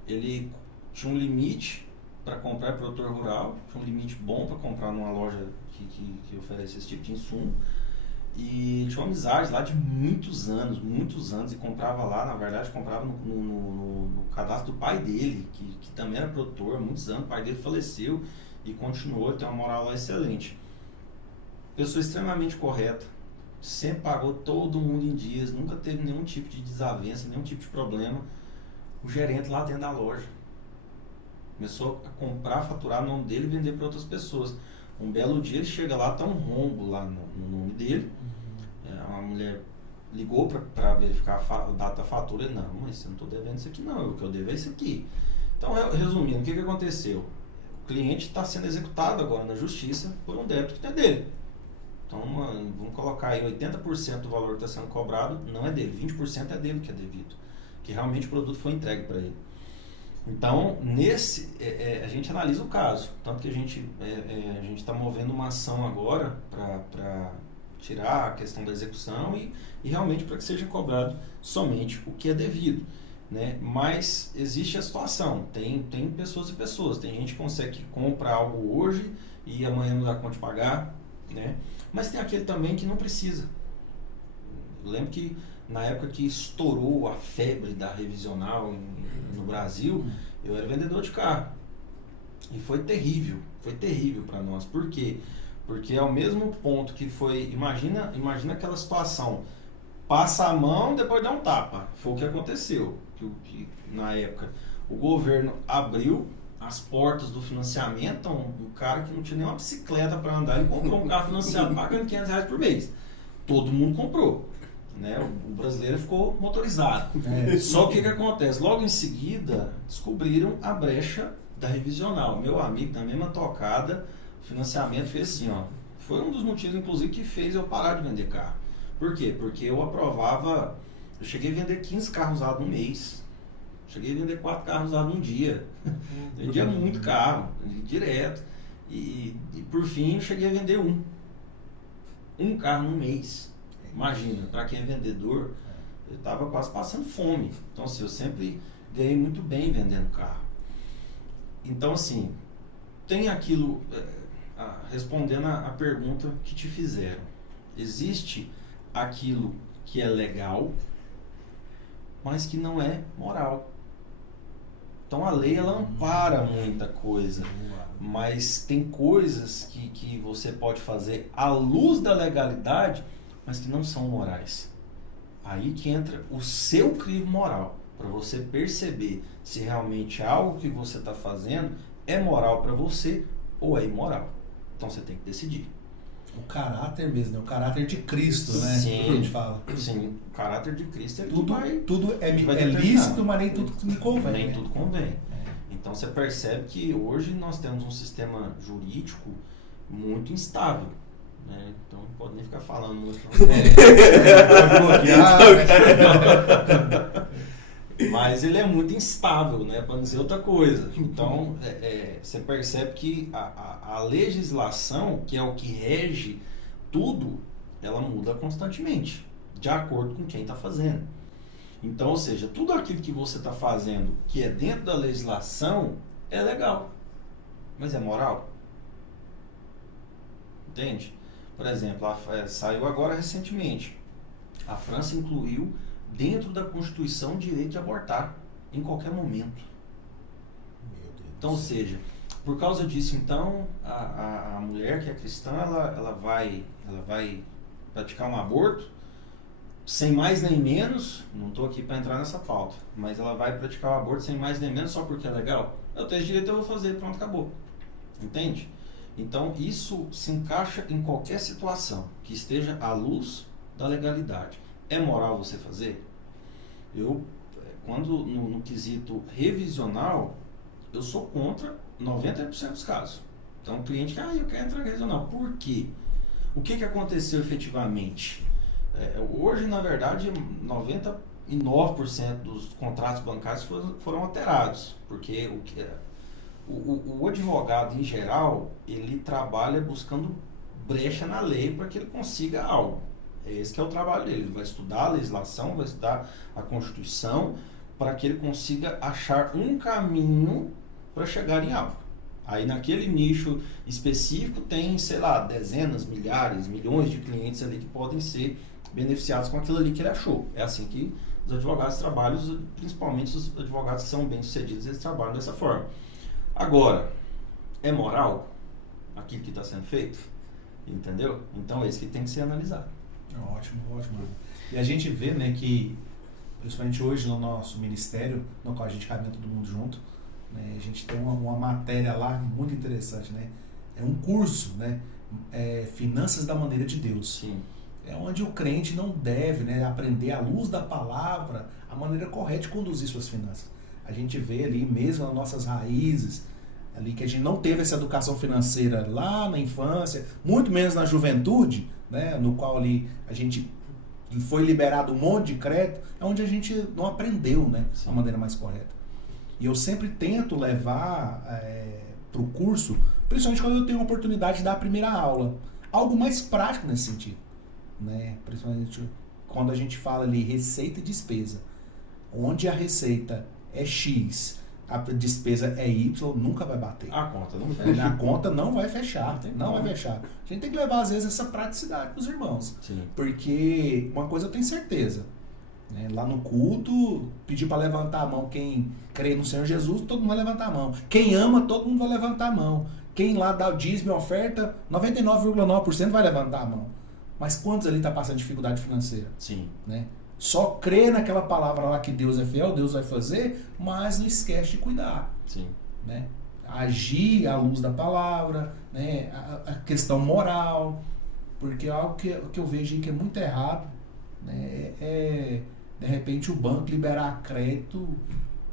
ele tinha um limite para comprar produtor rural, tinha um limite bom para comprar numa loja que oferece esse tipo de insumo, e tinha uma amizade lá de muitos anos, e comprava lá, na verdade, comprava no cadastro do pai dele, que também era produtor há muitos anos. O pai dele faleceu e continuou, tem uma moral lá excelente. Pessoa extremamente correta, sempre pagou todo mundo em dias, nunca teve nenhum tipo de desavença, nenhum tipo de problema. O gerente lá dentro da loja começou a comprar, faturar o nome dele e vender para outras pessoas. Um belo dia ele chega lá, tá um rombo lá no nome dele. A mulher ligou para verificar a data da fatura. Ele, não, mas eu não estou devendo isso aqui não, o que eu devo é isso aqui. Então, resumindo, o que aconteceu? O cliente está sendo executado agora na justiça por um débito que não é dele. Então, vamos colocar aí 80% do valor que está sendo cobrado não é dele, 20% é dele que é devido, que realmente o produto foi entregue para ele. Então, a gente analisa o caso, tanto que a gente está movendo uma ação agora para tirar a questão da execução e realmente para que seja cobrado somente o que é devido, né? Mas existe a situação, tem pessoas e pessoas, tem gente que consegue comprar algo hoje e amanhã não dá conta de pagar, né? Mas tem aquele também que não precisa. Eu lembro que na época que estourou a febre da revisional no Brasil, eu era vendedor de carro. E foi terrível para nós. Por quê? Porque ao mesmo ponto que foi, imagina aquela situação, passa a mão, depois dá um tapa. Foi o que aconteceu. Que na época o governo abriu as portas do financiamento, então um cara que não tinha nem uma bicicleta para andar, ele comprou um carro financiado pagando R$500 por mês. Todo mundo comprou. Né? O brasileiro ficou motorizado. Só que o que acontece? Logo em seguida, descobriram a brecha da revisional. Meu amigo, na mesma tocada, o financiamento fez assim, ó. Foi um dos motivos, inclusive, que fez eu parar de vender carro. Por quê? Porque eu aprovava... Eu cheguei a vender 15 carros usados no mês. Cheguei a vender 4 carros usados num dia. Vendia muito carro, direto. E por fim, eu cheguei a vender um carro no mês. Imagina, para quem é vendedor, eu estava quase passando fome. Então, assim, eu sempre ganhei muito bem vendendo carro. Então, assim, tem aquilo, respondendo a pergunta que te fizeram. Existe aquilo que é legal, mas que não é moral. Então, a lei, ela ampara muita coisa. Mas tem coisas que você pode fazer à luz da legalidade, mas que não são morais. Aí que entra o seu crivo moral, para você perceber se realmente algo que você está fazendo é moral para você ou é imoral. Então você tem que decidir. O caráter mesmo, né? O caráter de Cristo, né? Sim, que a gente fala. Sim, o caráter de Cristo é tudo é lícito, mas nem tudo me convém. Nem né? tudo convém. Então você percebe que hoje nós temos um sistema jurídico muito instável. Né? Então não pode nem ficar falando muito. Mas ele é muito instável, né? Para não dizer outra coisa. Então você percebe que a legislação, que é o que rege tudo, ela muda constantemente, de acordo com quem está fazendo. Então, ou seja, tudo aquilo que você está fazendo que é dentro da legislação é legal, mas é moral. Entende? Por exemplo, saiu agora recentemente, a França incluiu dentro da Constituição o direito de abortar em qualquer momento. Meu Deus. Então, ou seja, por causa disso, então, a mulher que é cristã, ela vai praticar um aborto, sem mais nem menos, não estou aqui para entrar nessa pauta, mas ela vai praticar o aborto sem mais nem menos só porque é legal. Eu tenho esse direito, eu vou fazer, pronto, acabou. Entende? Então, isso se encaixa em qualquer situação que esteja à luz da legalidade. É moral você fazer? Eu, quando no quesito revisional, eu sou contra 90% dos casos. Então, o cliente, eu quero entrar em revisional. Por quê? O que aconteceu efetivamente? Hoje, na verdade, 99% dos contratos bancários foram alterados, porque o advogado, em geral, ele trabalha buscando brecha na lei para que ele consiga algo. Esse que é o trabalho dele. Ele vai estudar a legislação, vai estudar a Constituição, para que ele consiga achar um caminho para chegar em algo. Aí naquele nicho específico tem, sei lá, dezenas, milhares, milhões de clientes ali que podem ser beneficiados com aquilo ali que ele achou. É assim que os advogados trabalham, principalmente os advogados que são bem-sucedidos, eles trabalham dessa forma. Agora, é moral aquilo que está sendo feito? Entendeu? Então é isso que tem que ser analisado. Ótimo. E a gente vê, né, que, principalmente hoje no nosso ministério, no qual a gente caminha todo mundo junto, né, a gente tem uma matéria lá muito interessante, né? É um curso, né? Finanças da maneira de Deus. Sim. É onde o crente não deve, né, aprender à luz da palavra a maneira correta de conduzir suas finanças. A gente vê ali mesmo as nossas raízes, ali que a gente não teve essa educação financeira lá na infância, muito menos na juventude, né, no qual ali a gente foi liberado um monte de crédito, é onde a gente não aprendeu, né, a maneira mais correta. E eu sempre tento levar para o curso, principalmente quando eu tenho a oportunidade de dar a primeira aula, algo mais prático nesse sentido, né, principalmente quando a gente fala ali receita e despesa, onde a receita é X, a despesa é Y, nunca vai bater. A conta não fecha. A conta não vai fechar, não vai fechar. A gente tem que levar, às vezes, essa praticidade para os irmãos. Sim. Porque uma coisa eu tenho certeza, né? Lá no culto, pedir para levantar a mão quem crê no Senhor Jesus, todo mundo vai levantar a mão. Quem ama, todo mundo vai levantar a mão. Quem lá dá o dízimo e oferta, 99,9% vai levantar a mão. Mas quantos ali está passando dificuldade financeira? Sim. Né? Só crê naquela palavra lá que Deus é fiel, Deus vai fazer, mas não esquece de cuidar. Sim. Né? Agir à luz da palavra, né? A questão moral, porque algo que eu vejo aí que é muito errado, né? De repente o banco liberar crédito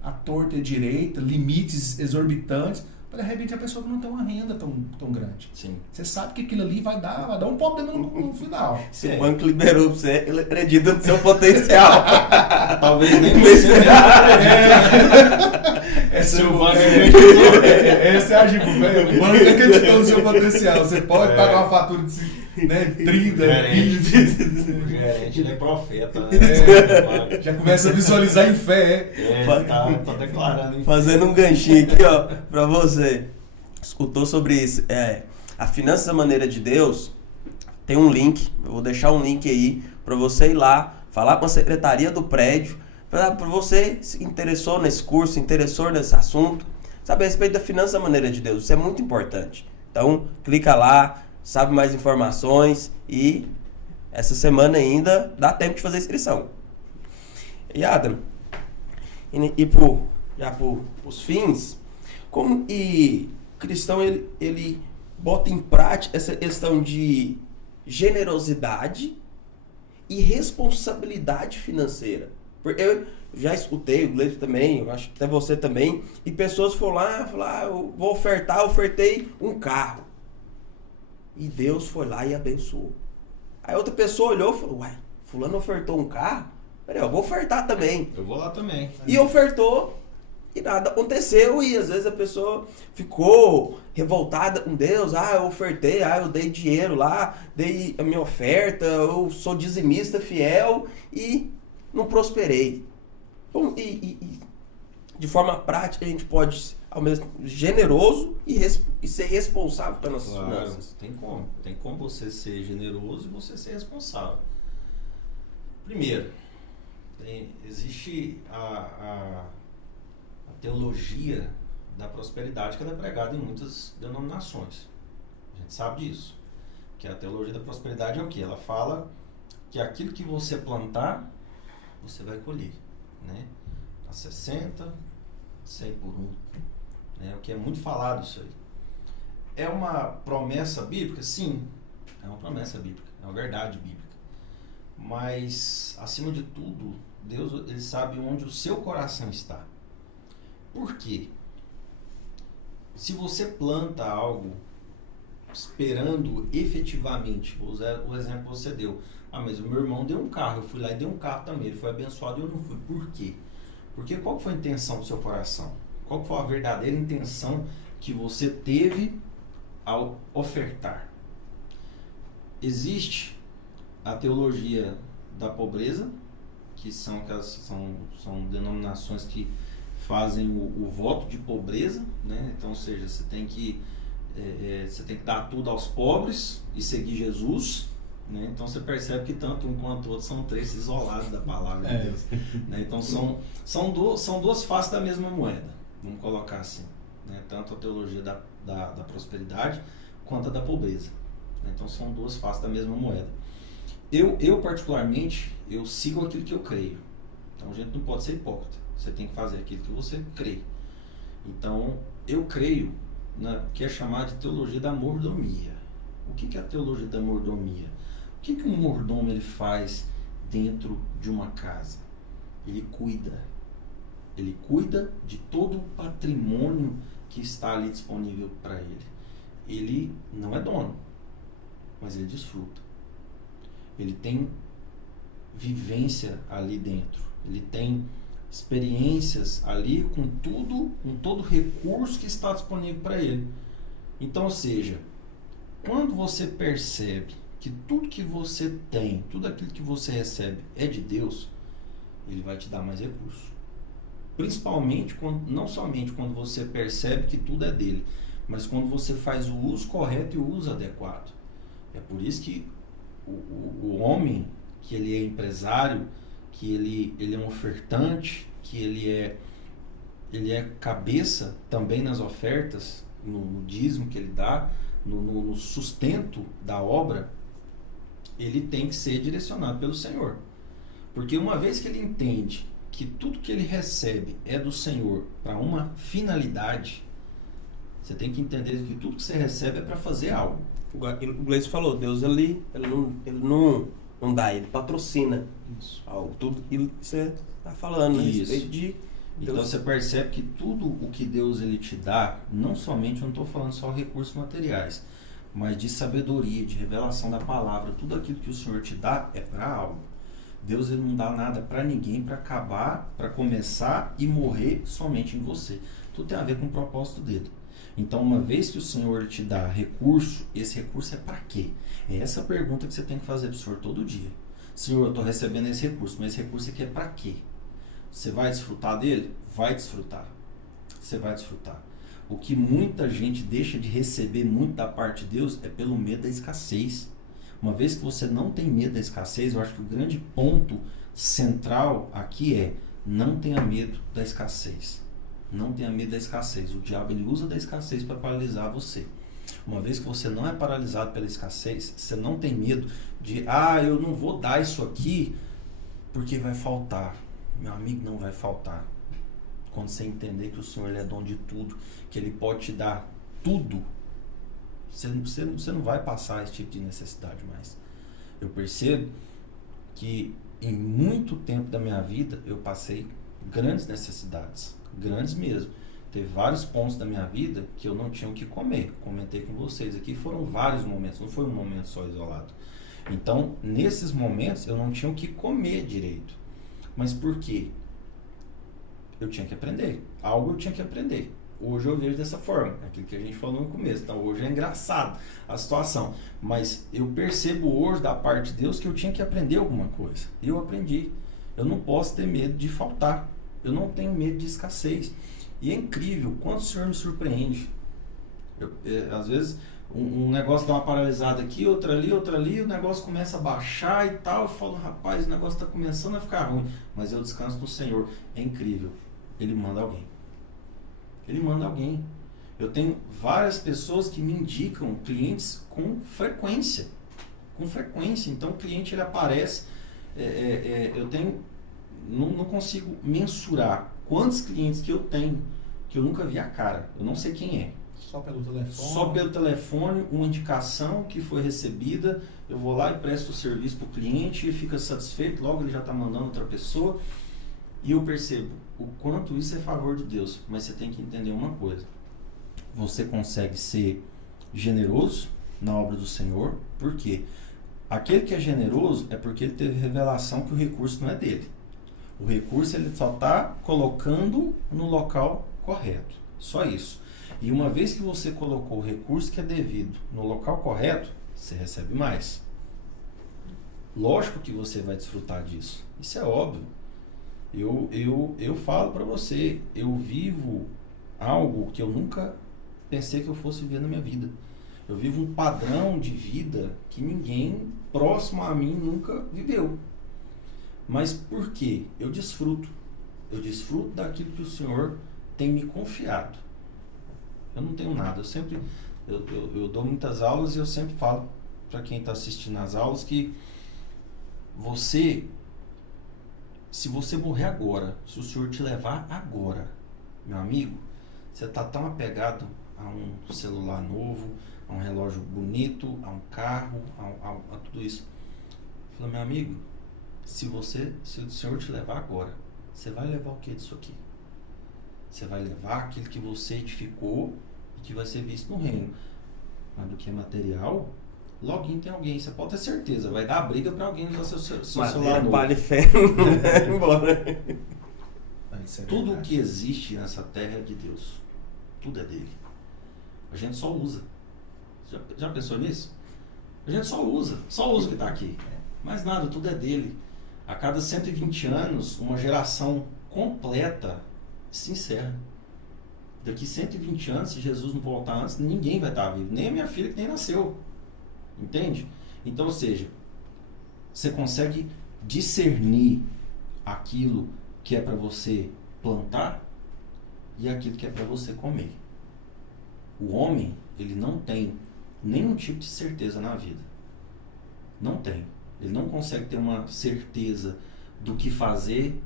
à torta e à direita, limites exorbitantes, para de repente a pessoa não tem uma renda tão grande. Sim. Você sabe que aquilo ali vai dar um problema no final. Se o banco liberou pra você, ele acredita no seu potencial. Talvez nem você Se o banco esse é a Gico, velho. O banco acreditou no seu potencial. Você pode pagar uma fatura de 30, 20. O gerente é profeta, né? Já começa a visualizar em fé. Tá declarando. Hein? Fazendo um ganchinho aqui, ó, pra você. Escutou sobre isso? A Finanças da Maneira de Deus tem um link. Eu vou deixar um link aí pra você ir lá, falar com a secretaria do prédio, para você se interessou nesse curso, se interessou nesse assunto, sabe a respeito da Finanças da Maneira de Deus. Isso é muito importante. Então, clica lá, sabe mais informações e essa semana ainda dá tempo de fazer a inscrição. E Adam, já por os fins, como e cristão ele bota em prática essa questão de generosidade e responsabilidade financeira. Porque eu já escutei, o Gleito também, eu acho que até você também, e pessoas foram lá e falaram, eu vou ofertei um carro. E Deus foi lá e abençoou. Aí outra pessoa olhou e falou, uai, fulano ofertou um carro? Peraí, eu vou ofertar também. Eu vou lá também. E ofertou e nada aconteceu. E às vezes a pessoa ficou revoltada com Deus. Eu ofertei, eu dei dinheiro lá, dei a minha oferta, eu sou dizimista fiel e não prosperei. Então, de forma prática a gente pode ao mesmo generoso e ser responsável pelas nossas finanças. Tem como você ser generoso e você ser responsável. Primeiro, existe a teologia da prosperidade que ela é pregada em muitas denominações. A gente sabe disso. Que a teologia da prosperidade é o quê? Ela fala que aquilo que você plantar, você vai colher. Né? A 60, 100 por 1. Né? O que é muito falado isso aí. É uma promessa bíblica? Sim, é uma promessa bíblica, é uma verdade bíblica. Mas, acima de tudo, Deus ele sabe onde o seu coração está. Por quê? Se você planta algo esperando efetivamente, vou usar o exemplo que você deu. Mas o meu irmão deu um carro, eu fui lá e dei um carro também, ele foi abençoado e eu não fui. Por quê? Porque qual foi a intenção do seu coração? Qual foi a verdadeira intenção que você teve ao ofertar? Existe a teologia da pobreza, que são denominações que fazem o voto de pobreza, né? Então, ou seja, você tem que dar tudo aos pobres e seguir Jesus, né? Então você percebe que tanto um quanto o outro são trechos isolados da palavra de Deus, né? Então são duas faces da mesma moeda, vamos colocar assim, né? Tanto a teologia da prosperidade quanto a da pobreza, né? Então são duas faces da mesma moeda. Eu particularmente, eu sigo aquilo que eu creio. Então a gente não pode ser hipócrita. Você tem que fazer aquilo que você crê. Então eu creio que é chamado de teologia da mordomia. O que é a teologia da mordomia? O que um mordomo ele faz dentro de uma casa? Ele cuida de todo o patrimônio que está ali disponível para ele. Ele não é dono, mas ele desfruta. Ele tem vivência ali dentro. Ele tem experiências ali com todo recurso que está disponível para ele. Então, ou seja, quando você percebe que tudo que você tem, tudo aquilo que você recebe é de Deus, ele vai te dar mais recursos. Principalmente, não somente quando você percebe que tudo é dele, mas quando você faz o uso correto e o uso adequado. É por isso que o homem, que ele é empresário, que ele é um ofertante, que ele é cabeça também nas ofertas, no dízimo que ele dá, no sustento da obra, ele tem que ser direcionado pelo Senhor. Porque uma vez que ele entende que tudo que ele recebe é do Senhor para uma finalidade, você tem que entender que tudo que você recebe é para fazer algo. O Gleison falou, Deus ele não dá, ele patrocina isso. Tudo que você está falando a respeito de Então você percebe que tudo o que Deus ele te dá, não somente, eu não estou falando só recursos materiais, mas de sabedoria, de revelação da palavra, tudo aquilo que o Senhor te dá é para algo. Deus ele não dá nada para ninguém para acabar, para começar e morrer somente em você. Tudo tem a ver com o propósito dele. Então, uma vez que o Senhor te dá recurso, esse recurso é para quê? É essa pergunta que você tem que fazer para o Senhor todo dia. Senhor, eu estou recebendo esse recurso, mas esse recurso aqui é para quê? Você vai desfrutar dele? Vai desfrutar. Você vai desfrutar. O que muita gente deixa de receber muito da parte de Deus é pelo medo da escassez. Uma vez que você não tem medo da escassez, eu acho que o grande ponto central aqui é: não tenha medo da escassez. Não tenha medo da escassez. O diabo ele usa da escassez para paralisar você. Uma vez que você não é paralisado pela escassez, você não tem medo de, eu não vou dar isso aqui porque vai faltar. Meu amigo, não vai faltar. Quando você entender que o Senhor ele é dono de tudo, que Ele pode te dar tudo, você não vai passar esse tipo de necessidade mais. Eu percebo que em muito tempo da minha vida eu passei grandes necessidades, grandes mesmo. Teve vários pontos da minha vida que eu não tinha o que comer. Comentei com vocês aqui, foram vários momentos, não foi um momento só isolado. Então, nesses momentos eu não tinha o que comer direito. Mas por quê? Eu tinha que aprender. Algo eu tinha que aprender. Hoje eu vejo dessa forma, aquilo que a gente falou no começo. Então hoje é engraçado a situação. Mas eu percebo hoje da parte de Deus que eu tinha que aprender alguma coisa. E eu aprendi. Eu não posso ter medo de faltar. Eu não tenho medo de escassez. E é incrível quanto o Senhor me surpreende. Às vezes um negócio dá uma paralisada aqui, outra ali, o negócio começa a baixar e tal. Eu falo, rapaz, o negócio está começando a ficar ruim. Mas eu descanso no Senhor. É incrível. Ele manda alguém. Ele manda alguém. Eu tenho várias pessoas que me indicam clientes com frequência. Com frequência. Então o cliente ele aparece. Eu tenho. Não consigo mensurar quantos clientes que eu tenho que eu nunca vi a cara. Eu não sei quem é. Só pelo telefone? Só pelo telefone, uma indicação que foi recebida. Eu vou lá e presto o serviço para o cliente, ele fica satisfeito, logo ele já está mandando outra pessoa. E eu percebo o quanto isso é favor de Deus. Mas você tem que entender uma coisa. Você consegue ser generoso na obra do Senhor. Por quê? Aquele que é generoso é porque ele teve revelação que o recurso não é dele. O recurso ele só está colocando no local correto. Só isso. E uma vez que você colocou o recurso que é devido no local correto, você recebe mais. Lógico que você vai desfrutar disso. Isso é óbvio. Eu falo para você, eu vivo algo que eu nunca pensei que eu fosse viver na minha vida. Eu vivo um padrão de vida que ninguém próximo a mim nunca viveu. Mas por quê? Eu desfruto daquilo que o Senhor tem me confiado. Eu não tenho nada, eu dou muitas aulas e eu sempre falo para quem está assistindo as aulas que se você morrer agora, se o Senhor te levar agora, meu amigo, você está tão apegado a um celular novo, a um relógio bonito, a um carro, a tudo isso. Eu falo, meu amigo, se o Senhor te levar agora, você vai levar o que disso aqui? Você vai levar aquilo que você edificou e que vai ser visto no reino. Mas do que é material, login tem alguém, você pode ter certeza, vai dar briga para alguém usar seu celular novo. Palha e ferro, vai embora. Tudo o que existe nessa terra é de Deus. Tudo é dele. A gente só usa. Já pensou nisso? A gente só usa o que está aqui. Mas nada, tudo é dele. A cada 120 anos, uma geração completa se encerra. Daqui 120 anos, se Jesus não voltar antes, ninguém vai estar vivo. Nem a minha filha que nem nasceu. Entende? Então, ou seja, você consegue discernir aquilo que é para você plantar e aquilo que é para você comer. O homem, ele não tem nenhum tipo de certeza na vida. Não tem. Ele não consegue ter uma certeza do que fazer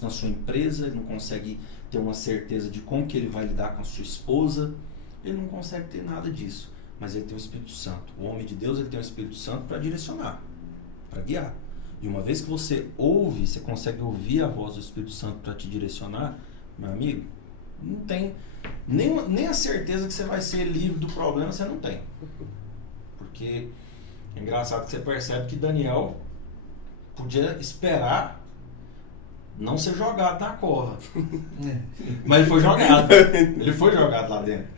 na sua empresa, ele não consegue ter uma certeza de como que ele vai lidar com a sua esposa, ele não consegue ter nada disso, mas ele tem o Espírito Santo. O homem de Deus, ele tem o Espírito Santo para direcionar, para guiar. E uma vez que você ouve, você consegue ouvir a voz do Espírito Santo para te direcionar, meu amigo, não tem nem a certeza que você vai ser livre do problema, você não tem. Porque é engraçado que você percebe que Daniel podia esperar não ser jogado na cova. Mas ele foi jogado. Ele foi jogado lá dentro.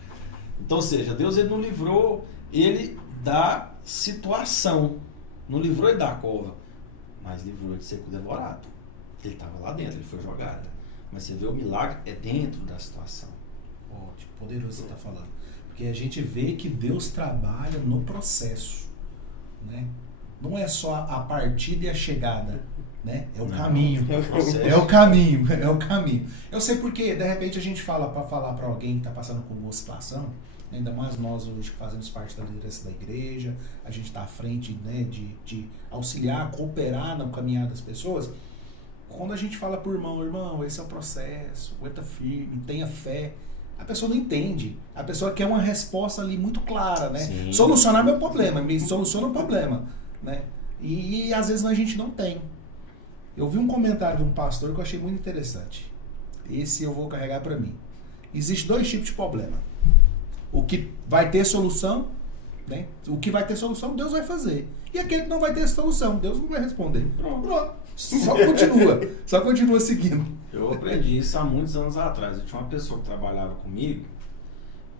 Então, ou seja, Deus ele não livrou ele da situação. Não livrou ele da cova. Mas livrou ele de ser devorado. Ele estava lá dentro, ele foi jogado. Mas você vê o milagre é dentro da situação. Ótimo, poderoso você está falando. Porque a gente vê que Deus trabalha no processo. Né? Não é só a partida e a chegada, né? É o caminho. É o caminho, é o caminho. Eu sei porque, de repente, a gente fala para alguém que está passando por uma situação, ainda mais nós hoje que fazemos parte da liderança da igreja, a gente está à frente, né, de auxiliar, cooperar no caminhar das pessoas. Quando a gente fala para o irmão, esse é o processo, aguenta firme, tenha fé. A pessoa não entende. A pessoa quer uma resposta ali muito clara, né? Sim. Solucionar meu problema, me soluciona o problema, né? E às vezes a gente não tem. Eu vi um comentário de um pastor que eu achei muito interessante. Esse eu vou carregar para mim. Existem dois tipos de problema. O que vai ter solução, né? O que vai ter solução, Deus vai fazer. E aquele que não vai ter solução, Deus não vai responder. Pronto. Só continua seguindo. Eu aprendi isso há muitos anos atrás. Eu tinha uma pessoa que trabalhava comigo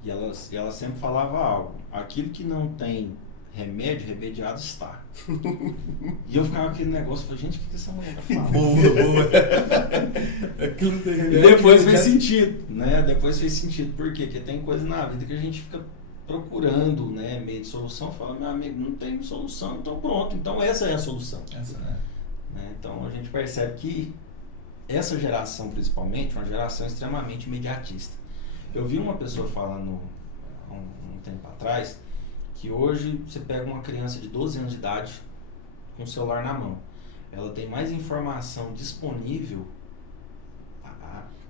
e ela sempre falava algo. Aquilo que não tem remédio, remediado está. E eu ficava com aquele negócio, falei, gente, o que essa mulher tá falando? Boa. E depois fez sentido, né? Depois fez sentido. Por quê? Porque tem coisa na vida que a gente fica procurando, né, meio de solução. Fala, meu amigo, não tem solução, então pronto. Então essa é a solução. Né? Então a gente percebe que essa geração, principalmente, é uma geração extremamente imediatista. Eu vi uma pessoa falando há um tempo atrás que hoje você pega uma criança de 12 anos de idade com o celular na mão. Ela tem mais informação disponível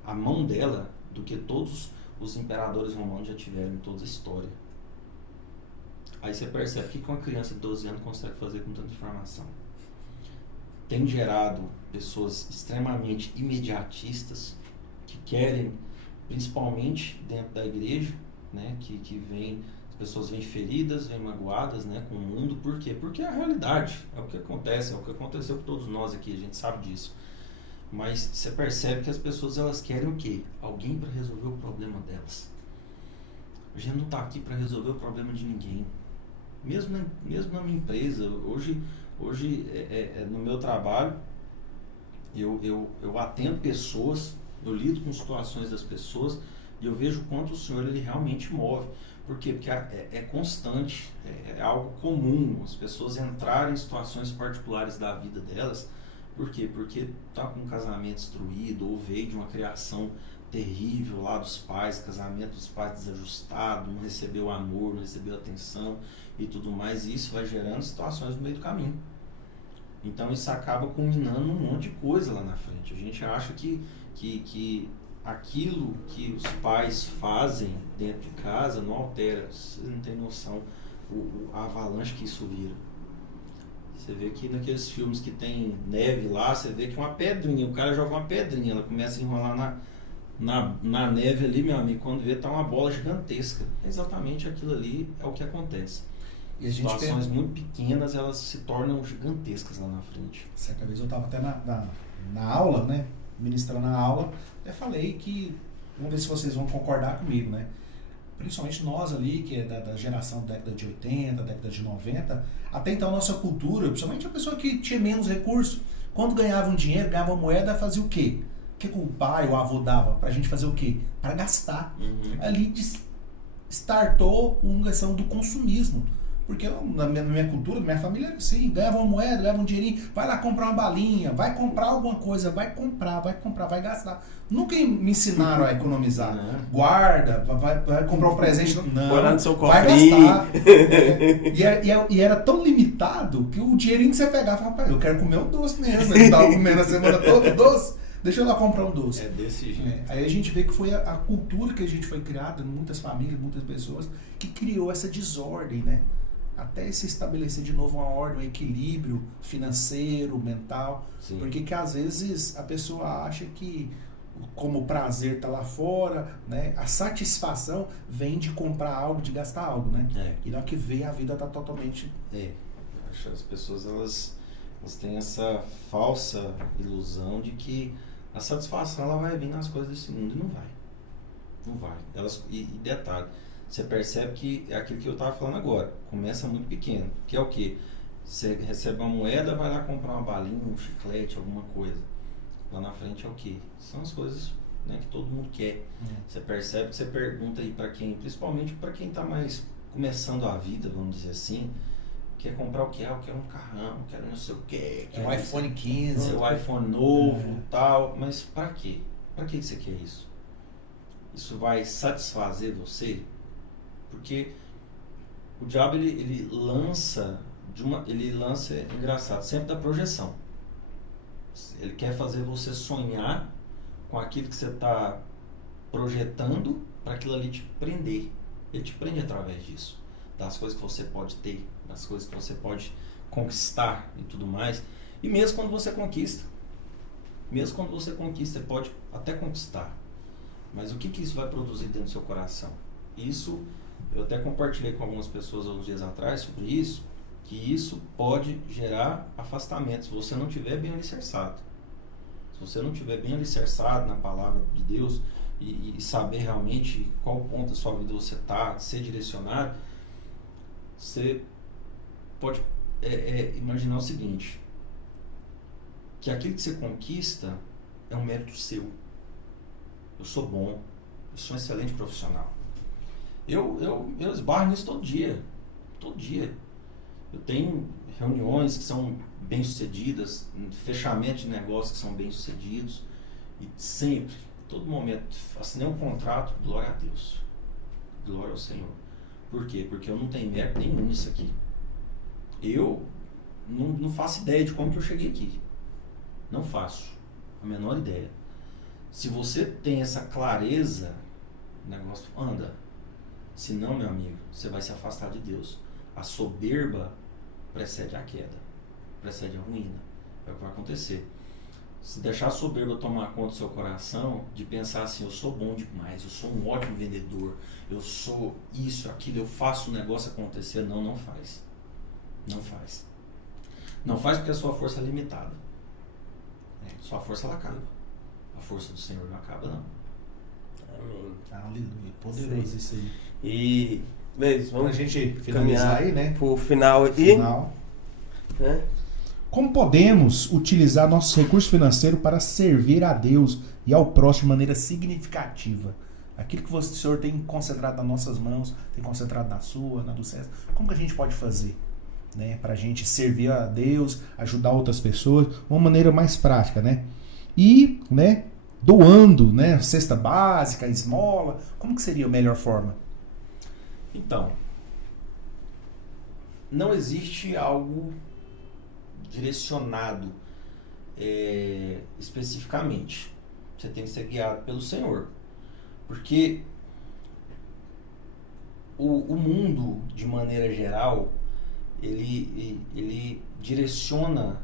à mão dela do que todos os imperadores romanos já tiveram em toda a história. Aí você percebe o que uma criança de 12 anos consegue fazer com tanta informação. Tem gerado pessoas extremamente imediatistas que querem, principalmente dentro da igreja, né, que vem, as pessoas vêm feridas, vêm magoadas, né, com o mundo. Por quê? Porque é a realidade, é o que acontece, é o que aconteceu com todos nós aqui, a gente sabe disso. Mas você percebe que as pessoas elas querem o quê? Alguém para resolver o problema delas. A gente não está aqui para resolver o problema de ninguém. Mesmo na minha empresa, hoje no meu trabalho, eu atendo pessoas, eu lido com situações das pessoas e eu vejo o quanto o Senhor ele realmente move. Por quê? Porque é constante, é algo comum as pessoas entrarem em situações particulares da vida delas. Por quê? Porque tá com um casamento destruído ou veio de uma criação terrível lá dos pais, casamento dos pais desajustado, não recebeu amor, não recebeu atenção e tudo mais, e isso vai gerando situações no meio do caminho. Então isso acaba culminando num monte de coisa lá na frente. A gente acha que aquilo que os pais fazem dentro de casa não altera. Você não tem noção a avalanche que isso vira. Você vê que naqueles filmes que tem neve lá, você vê que uma pedrinha, o cara joga uma pedrinha, ela começa a enrolar na neve ali, meu amigo, quando vê tá uma bola gigantesca. Exatamente aquilo ali é o que acontece. E situações muito pequenas, elas se tornam gigantescas lá na frente. Certa vez eu estava até na aula, né? Ministrando a aula, até falei que, vamos ver se vocês vão concordar comigo, né? Principalmente nós ali, que é da geração da década de 80, década de 90, até então a nossa cultura, principalmente a pessoa que tinha menos recursos, quando ganhava um dinheiro, ganhava moeda, fazia o quê? O que o pai, o avô dava pra gente fazer o quê? Para gastar. Ali startou uma questão do consumismo. Porque na minha cultura, na minha família era assim, ganhava uma moeda, ganhava um dinheirinho, vai lá comprar uma balinha, vai comprar alguma coisa, vai comprar, vai gastar. Nunca me ensinaram a economizar. Guarda, vai comprar um presente. Não, vai gastar. E era tão limitado que o dinheirinho que você pegava, falava, eu quero comer um doce mesmo. Eu estava comendo a semana toda doce. Deixa eu lá comprar um doce. É desse jeito. Aí a gente vê que foi a cultura que a gente foi criada, muitas famílias, muitas pessoas, que criou essa desordem, né? Até se estabelecer de novo uma ordem, um equilíbrio financeiro, mental. Sim. Porque que às vezes a pessoa acha que, como o prazer está lá fora, né, a satisfação vem de comprar algo, de gastar algo, né? E na hora que vê, a vida está totalmente... Acho que as pessoas elas têm essa falsa ilusão de que a satisfação ela vai vir nas coisas desse mundo, e não vai. Não vai. E detalhe, você percebe que é aquilo que eu estava falando agora, começa muito pequeno, que é o quê? Você recebe uma moeda, vai lá comprar uma balinha, um chiclete, alguma coisa. Lá na frente é o quê? São as coisas, né, que todo mundo quer. Você percebe que você pergunta aí para quem, principalmente para quem está mais começando a vida, vamos dizer assim, quer comprar o que? Eu quero um carrão, quero não sei o quê. Um iPhone 15. Seu iPhone novo, tal. Mas para quê? Para que você quer isso? Isso vai satisfazer você? Porque o diabo ele lança é engraçado, sempre da projeção. Ele quer fazer você sonhar com aquilo que você está projetando para aquilo ali te prender. Ele te prende através disso, das coisas que você pode ter, das coisas que você pode conquistar e tudo mais. E mesmo quando você conquista, ele pode até conquistar. Mas o que isso vai produzir dentro do seu coração? Isso, eu até compartilhei com algumas pessoas alguns dias atrás sobre isso, que isso pode gerar afastamento, se você não estiver bem alicerçado. Se você não estiver bem alicerçado na palavra de Deus e saber realmente qual ponto da sua vida você está, ser direcionado, você pode imaginar o seguinte, que aquilo que você conquista é um mérito seu. Eu sou bom, eu sou um excelente profissional. Eu esbarro nisso todo dia. Eu tenho reuniões que são bem-sucedidas, fechamento de negócios que são bem-sucedidos, e sempre, todo momento, assinei um contrato, glória a Deus, glória ao Senhor. Por quê? Porque eu não tenho mérito nenhum nisso aqui. Eu não faço ideia de como que eu cheguei aqui. Não faço a menor ideia. Se você tem essa clareza, o negócio anda. Se não, meu amigo, você vai se afastar de Deus. A soberba precede a queda, precede a ruína. É o que vai acontecer. Se deixar a soberba tomar conta do seu coração, de pensar assim, eu sou bom demais, eu sou um ótimo vendedor, eu sou isso, aquilo, eu faço o negócio acontecer. Não faz. Não faz. Não faz porque a sua força é limitada. Sua força ela acaba. A força do Senhor não acaba, não. Amém. Aleluia. Poderoso isso aí. E, Leis, vamos pra gente finalizar aí, né? Pro final aí. Final. Né? Como podemos utilizar nossos recursos financeiros para servir a Deus e ao próximo de maneira significativa? Aquilo que o Senhor tem concentrado nas nossas mãos, tem concentrado na sua, na do César, como que a gente pode fazer, né, para a gente servir a Deus, ajudar outras pessoas, de uma maneira mais prática, né? E, né, doando, né, cesta básica, esmola, como que seria a melhor forma? Então, não existe algo direcionado especificamente. Você tem que ser guiado pelo Senhor. Porque o mundo, de maneira geral, ele direciona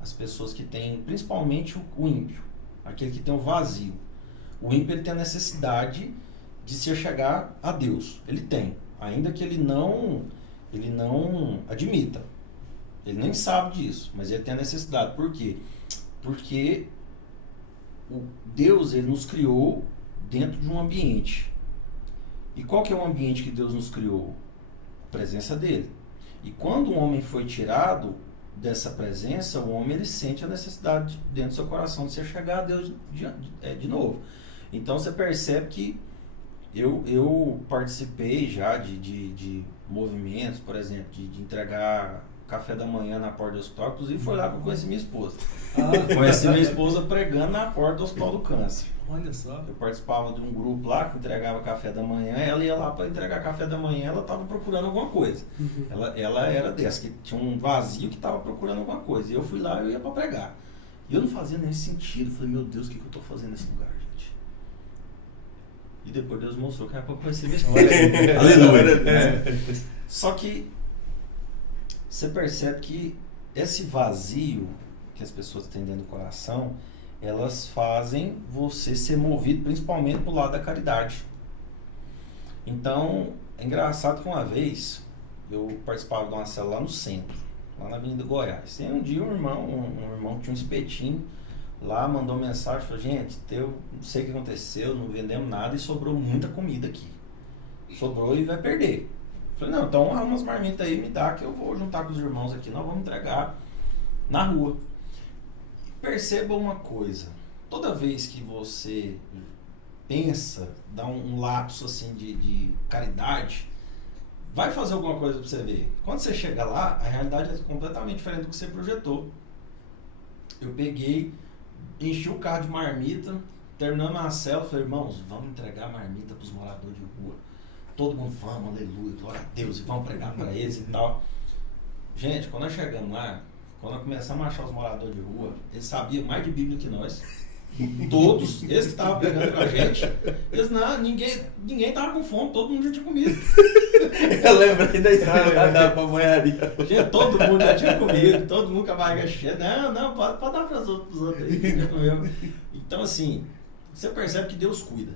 as pessoas que têm, principalmente o ímpio, aquele que tem o vazio. O ímpio ele tem a necessidade de se chegar a Deus. Ele tem, ainda que ele não admita. Ele nem sabe disso, mas ele tem a necessidade. Por quê? Porque Deus ele nos criou dentro de um ambiente. E qual que é o ambiente que Deus nos criou? A presença dele. E quando o homem foi tirado dessa presença, o homem ele sente a necessidade dentro do seu coração de se chegar a Deus de novo. Então você percebe que eu participei já de movimentos, por exemplo, de entregar café da manhã na porta do hospital. Inclusive foi lá que eu conheci minha esposa. Conheci minha esposa pregando na porta do Hospital do Câncer. Olha só. Eu participava de um grupo lá que entregava café da manhã. Ela ia lá para entregar café da manhã, ela estava procurando alguma coisa. Ela era dessa, que tinha um vazio que estava procurando alguma coisa. E eu fui lá e eu ia para pregar. E eu não fazia nem sentido. Eu falei, meu Deus, o que eu estou fazendo nesse lugar, gente? E depois Deus mostrou que era para conhecer minha esposa. Aleluia. Só que você percebe que esse vazio que as pessoas têm dentro do coração, elas fazem você ser movido principalmente pro lado da caridade. Então, é engraçado que uma vez eu participava de uma célula lá no centro, lá na Avenida Goiás. E um dia um irmão que tinha um espetinho lá, mandou mensagem, falou, gente, eu não sei o que aconteceu, não vendemos nada e sobrou muita comida aqui. Sobrou e vai perder. Falei, não, então arruma umas marmitas aí, me dá que eu vou juntar com os irmãos aqui, nós vamos entregar na rua. Perceba uma coisa, toda vez que você pensa, dá um lapso assim de caridade, vai fazer alguma coisa para você ver. Quando você chega lá, a realidade é completamente diferente do que você projetou. Eu peguei, enchi o carro de marmita, terminando a célula, falei, irmãos, vamos entregar marmita para os moradores de rua. Todo mundo vamos, aleluia, glória a Deus, e vamos pregar para eles e tal. Gente, quando nós chegamos lá, quando nós começamos a achar os moradores de rua, eles sabiam mais de Bíblia que nós. Todos, eles que estavam pregando pra gente, eles não, ninguém tava com fome, todo mundo já tinha comido. Eu lembrei da história da pamonharia. Gente, todo mundo já tinha comido, todo mundo com a barriga cheia. Não, pode dar pros outros aí, que já comeu. Então assim, você percebe que Deus cuida.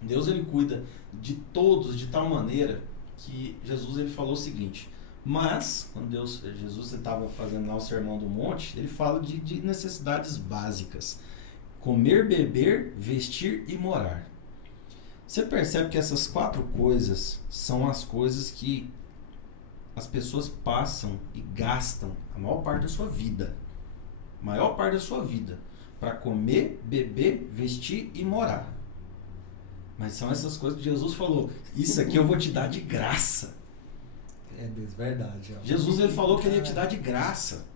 Deus ele cuida de todos de tal maneira que Jesus ele falou o seguinte, mas quando Jesus estava fazendo lá o Sermão do Monte, ele fala de necessidades básicas, comer, beber, vestir e morar. Você percebe que essas 4 coisas são as coisas que as pessoas passam e gastam a maior parte da sua vida, para comer, beber, vestir e morar. Mas são essas coisas que Jesus falou, isso aqui eu vou te dar de graça. É verdade. Ó. Jesus ele falou que ele ia te dar de graça.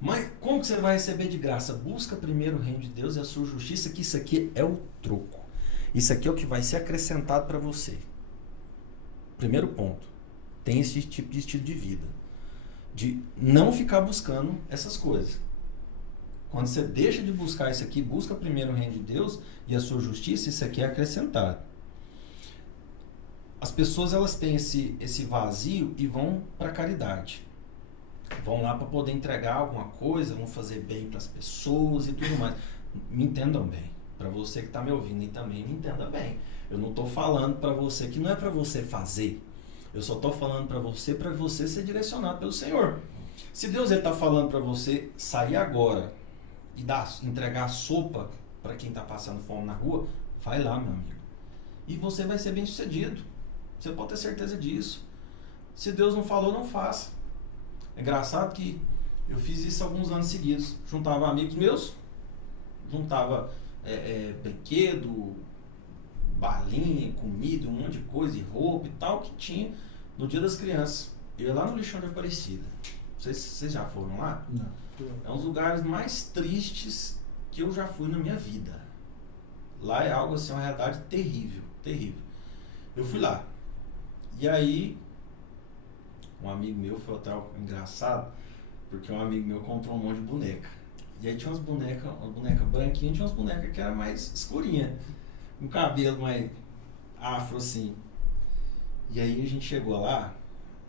Mas como que você vai receber de graça? Busca primeiro o reino de Deus e a sua justiça, que isso aqui é o troco. Isso aqui é o que vai ser acrescentado para você. Primeiro ponto. Tem esse tipo de estilo de vida. De não ficar buscando essas coisas. Quando você deixa de buscar isso aqui, busca primeiro o reino de Deus e a sua justiça, isso aqui é acrescentado. As pessoas elas têm esse vazio e vão para a caridade. Vão lá para poder entregar alguma coisa, vão fazer bem para as pessoas e tudo mais. Me entendam bem. Para você que está me ouvindo e também me entenda bem. Eu não estou falando para você que não é para você fazer. Eu só estou falando para você ser direcionado pelo Senhor. Se Deus está falando para você sair agora e entregar a sopa para quem está passando fome na rua, vai lá, meu amigo. E você vai ser bem sucedido. Você pode ter certeza disso. Se Deus não falou, não faça. É engraçado que Eu fiz isso alguns anos seguidos. Juntava amigos meus, juntava brinquedo, balinha, comida, um monte de coisa, e roupa e tal, que tinha no Dia das Crianças. Eu ia lá no Lixão de Aparecida. Não sei se vocês já foram lá. Não. É um dos lugares mais tristes que eu já fui na minha vida. Lá é algo assim, uma realidade terrível, terrível. Eu fui lá. E aí, um amigo meu, foi até engraçado, porque um amigo meu comprou um monte de boneca. E aí tinha umas bonecas branquinhas, tinha umas bonecas que era mais escurinha, com cabelo mais afro assim. E aí a gente chegou lá,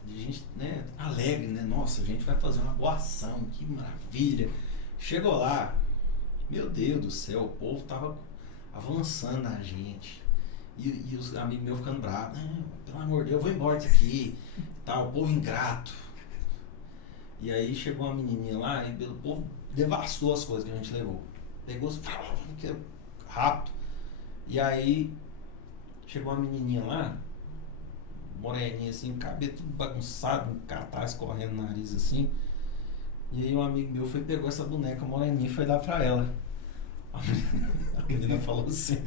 e a gente, né, alegre, né? Nossa, a gente vai fazer uma boa ação, que maravilha. Chegou lá, meu Deus do céu, o povo tava avançando na gente. E os amigos meus ficando bravos. Pelo amor de Deus, eu vou embora disso aqui. Tá, o povo ingrato. E aí chegou uma menininha lá e o povo devastou as coisas que a gente levou. Pegou rápido. E aí chegou uma menininha lá, moreninha assim, cabelo tudo bagunçado, um catarro escorrendo no nariz assim. E aí um amigo meu pegou essa boneca moreninha e foi dar pra ela. A menina falou assim: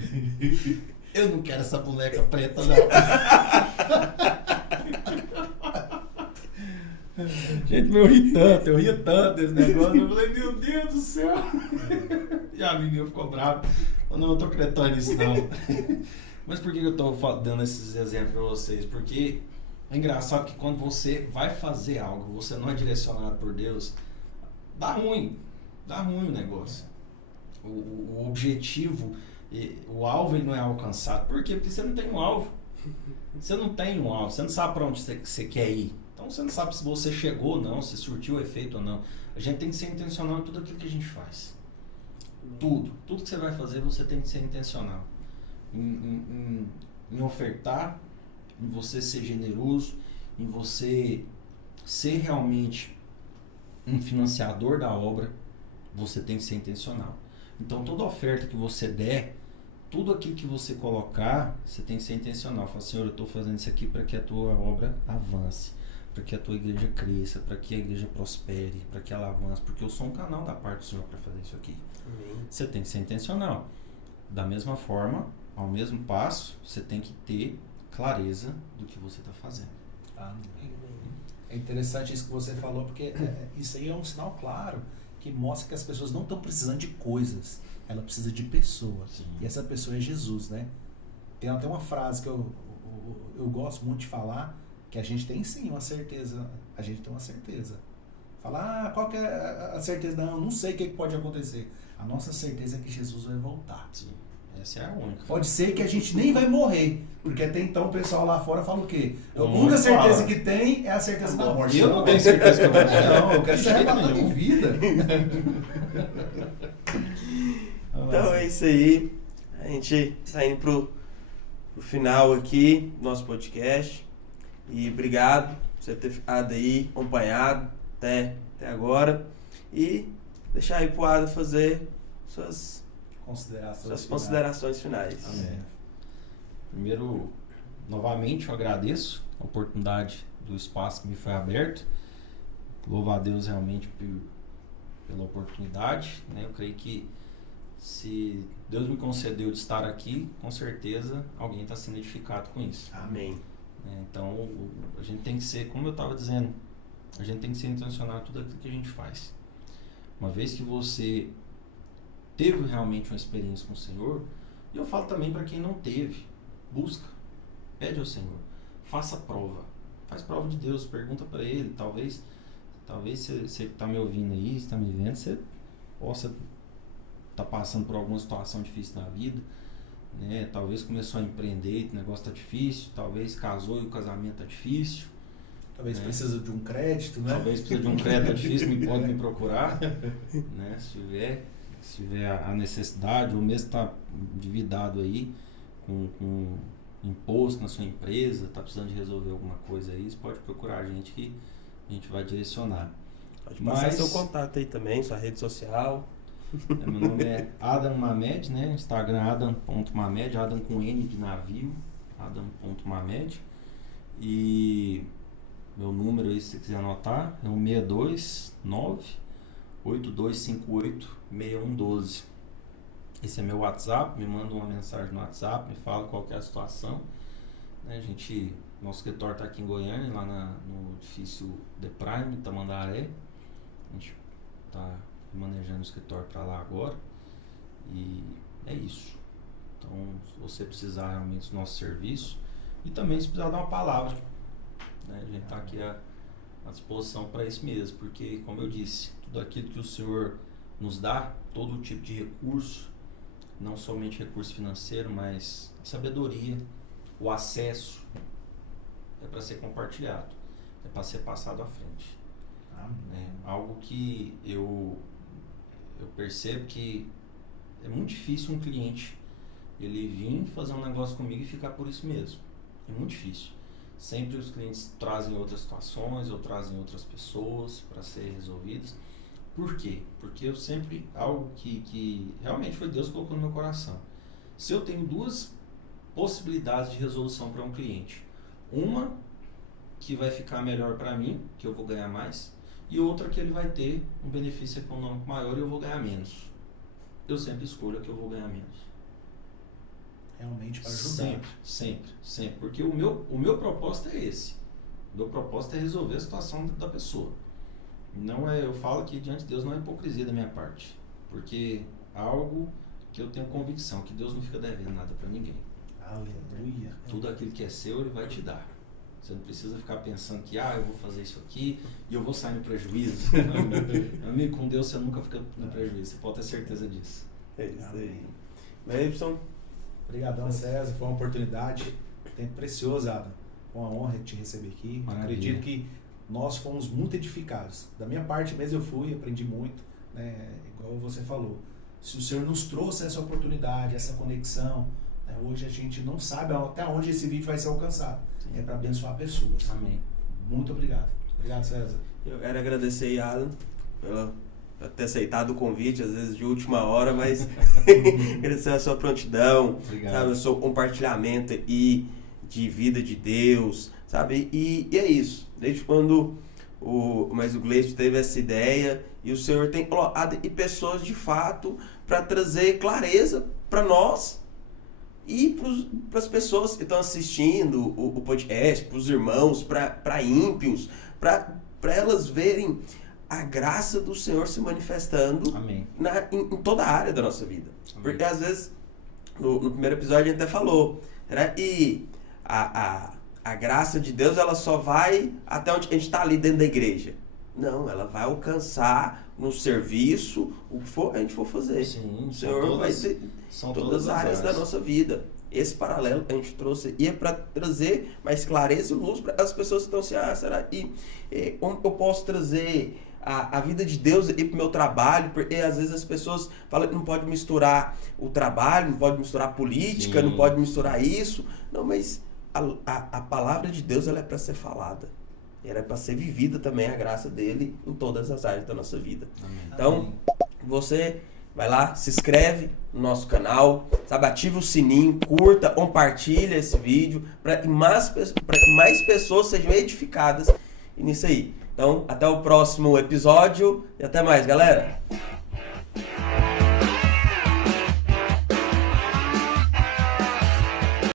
eu não quero essa boneca preta, não. Gente, eu ri tanto desse negócio. Eu falei, meu Deus do céu. E a amiga ficou brava. Falou, não, eu tô acreditando nisso não. Mas por que eu tô dando esses exemplos pra vocês? Porque é engraçado que quando você vai fazer algo, você não é direcionado por Deus, dá ruim o negócio. O objetivo, o alvo, ele não é alcançado. Por quê? Porque você não tem um alvo. Você não tem um alvo, você não sabe para onde você quer ir. Então você não sabe se você chegou ou não, se surtiu o efeito ou não. A gente tem que ser intencional em tudo aquilo que a gente faz. Tudo que você vai fazer, você tem que ser intencional. Em ofertar, em você ser generoso, em você ser realmente um financiador da obra, você tem que ser intencional. Então toda oferta que você der, tudo aquilo que você colocar, você tem que ser intencional. Fala, Senhor, eu estou fazendo isso aqui para que a tua obra avance, para que a tua igreja cresça, para que a igreja prospere, para que ela avance, porque eu sou um canal da parte do Senhor para fazer isso aqui. Amém. Você tem que ser intencional. Da mesma forma, ao mesmo passo, você tem que ter clareza do que você está fazendo. Amém. É interessante isso que você falou, porque isso aí é um sinal claro que mostra que as pessoas não estão precisando de coisas, ela precisa de pessoas. Sim. E essa pessoa é Jesus, né? Tem até uma frase que eu gosto muito de falar, que a gente tem sim uma certeza, a gente tem uma certeza. Falar, qual que é a certeza? Não sei o que pode acontecer. A nossa certeza é que Jesus vai voltar. Sim. Essa é a única. Pode ser que a gente nem vai morrer, porque até então o pessoal lá fora fala o quê? A única certeza que tem é a certeza da morte. Eu não tenho certeza que eu vou morrer. Não, eu quero ser arrebatado em vida. Então é isso aí. A gente tá indo pro final aqui do nosso podcast. E obrigado por você ter ficado aí, acompanhado até agora. E deixar aí pro Adam fazer suas considerações finais. Amém. Primeiro, novamente eu agradeço a oportunidade do espaço que me foi aberto. Louvo a Deus realmente pela oportunidade, né? Eu creio que se Deus me concedeu de estar aqui, com certeza alguém está sendo edificado com isso. Amém. Então a gente tem que ser, como eu estava dizendo, a gente tem que ser intencional em tudo aquilo que a gente faz. Uma vez que você teve realmente uma experiência com o Senhor, e eu falo também para quem não teve, busca, pede ao Senhor, faça prova, faz prova de Deus, pergunta para Ele, talvez você que está me ouvindo aí, está me vendo, você possa estar passando por alguma situação difícil na vida, né? Talvez começou a empreender, o negócio está difícil, talvez casou e o casamento está difícil, talvez né? Precisa de um crédito, né? Talvez precisa de um crédito, tá difícil, pode me procurar, né? Se tiver a necessidade, ou mesmo está endividado aí com imposto na sua empresa, está precisando de resolver alguma coisa aí, você pode procurar a gente que a gente vai direcionar. Pode passar seu contato aí também, sua rede social. Meu nome é Adam Mamed, né? Instagram adam.mamed, Adam com N de navio, adam.mamed. E meu número aí, se você quiser anotar, é o 629 8258-6112. Esse é meu WhatsApp, me manda uma mensagem no WhatsApp, me fala qual que é a situação. Né, nosso escritório está aqui em Goiânia, lá no edifício The Prime, Tamandaré. A gente está manejando o escritório para lá agora. E é isso. Então, se você precisar realmente do nosso serviço, e também se precisar dar uma palavra, né, a gente está aqui à disposição para isso mesmo, porque, como eu disse, tudo aquilo que o Senhor nos dá, todo tipo de recurso, não somente recurso financeiro, mas sabedoria, o acesso, é para ser compartilhado, é para ser passado à frente. Né? Algo que eu percebo que é muito difícil um cliente ele vir fazer um negócio comigo e ficar por isso mesmo. É muito difícil. Sempre os clientes trazem outras situações ou trazem outras pessoas para serem resolvidas. Por quê? Porque eu sempre, algo que realmente foi Deus que colocou no meu coração. Se eu tenho duas possibilidades de resolução para um cliente, uma que vai ficar melhor para mim, que eu vou ganhar mais, e outra que ele vai ter um benefício econômico maior e eu vou ganhar menos. Eu sempre escolho a que eu vou ganhar menos. Realmente para ajudar. Sempre. Porque o meu propósito é esse. O meu propósito é resolver a situação da pessoa. Não é, eu falo que diante de Deus não é hipocrisia da minha parte. Porque algo que eu tenho convicção, que Deus não fica devendo nada para ninguém. Aleluia. Tudo aquilo que é seu, Ele vai te dar. Você não precisa ficar pensando que, eu vou fazer isso aqui e eu vou sair no prejuízo. Amigo, com Deus você nunca fica no prejuízo. Você pode ter certeza disso. É isso aí. Leibson. Obrigadão, César. Foi uma oportunidade. Tempo precioso, Adam. Foi uma honra te receber aqui. Acredito que nós fomos muito edificados. Da minha parte mesmo eu fui, aprendi muito. Né? Igual você falou. Se o Senhor nos trouxe essa oportunidade, essa conexão, né? Hoje a gente não sabe até onde esse vídeo vai ser alcançado. Sim. É para abençoar pessoas. Amém. Muito obrigado. Obrigado, César. Eu quero agradecer, Adam, por ter aceitado o convite, às vezes de última hora, mas agradecer a sua prontidão, sabe, o seu compartilhamento e de vida de Deus, sabe? E é isso. Desde quando o Gleison teve essa ideia e o Senhor tem colocado e pessoas de fato para trazer clareza para nós e para as pessoas que estão assistindo o podcast, para os irmãos, para ímpios, para elas verem a graça do Senhor se manifestando em toda a área da nossa vida. Amém. Porque às vezes, no primeiro episódio a gente até falou, né? E a graça de Deus ela só vai até onde a gente está ali dentro da igreja. Não, ela vai alcançar no serviço, o que a gente for fazer. Sim, o Senhor vai ter todas as áreas da nossa vida. Esse paralelo que a gente trouxe e é para trazer mais clareza e luz para as pessoas que estão assim, será que como eu posso trazer a vida de Deus e para o meu trabalho? Porque às vezes as pessoas falam que não pode misturar o trabalho, não pode misturar a política, Sim. não pode misturar isso. Não, mas a palavra de Deus ela é para ser falada. Ela é para ser vivida também, a graça dele em todas as áreas da nossa vida. Amém. Então, você vai lá, se inscreve no nosso canal, sabe, ativa o sininho, curta, compartilha esse vídeo para que mais pessoas sejam edificadas nisso aí. Então, até o próximo episódio e até mais, galera!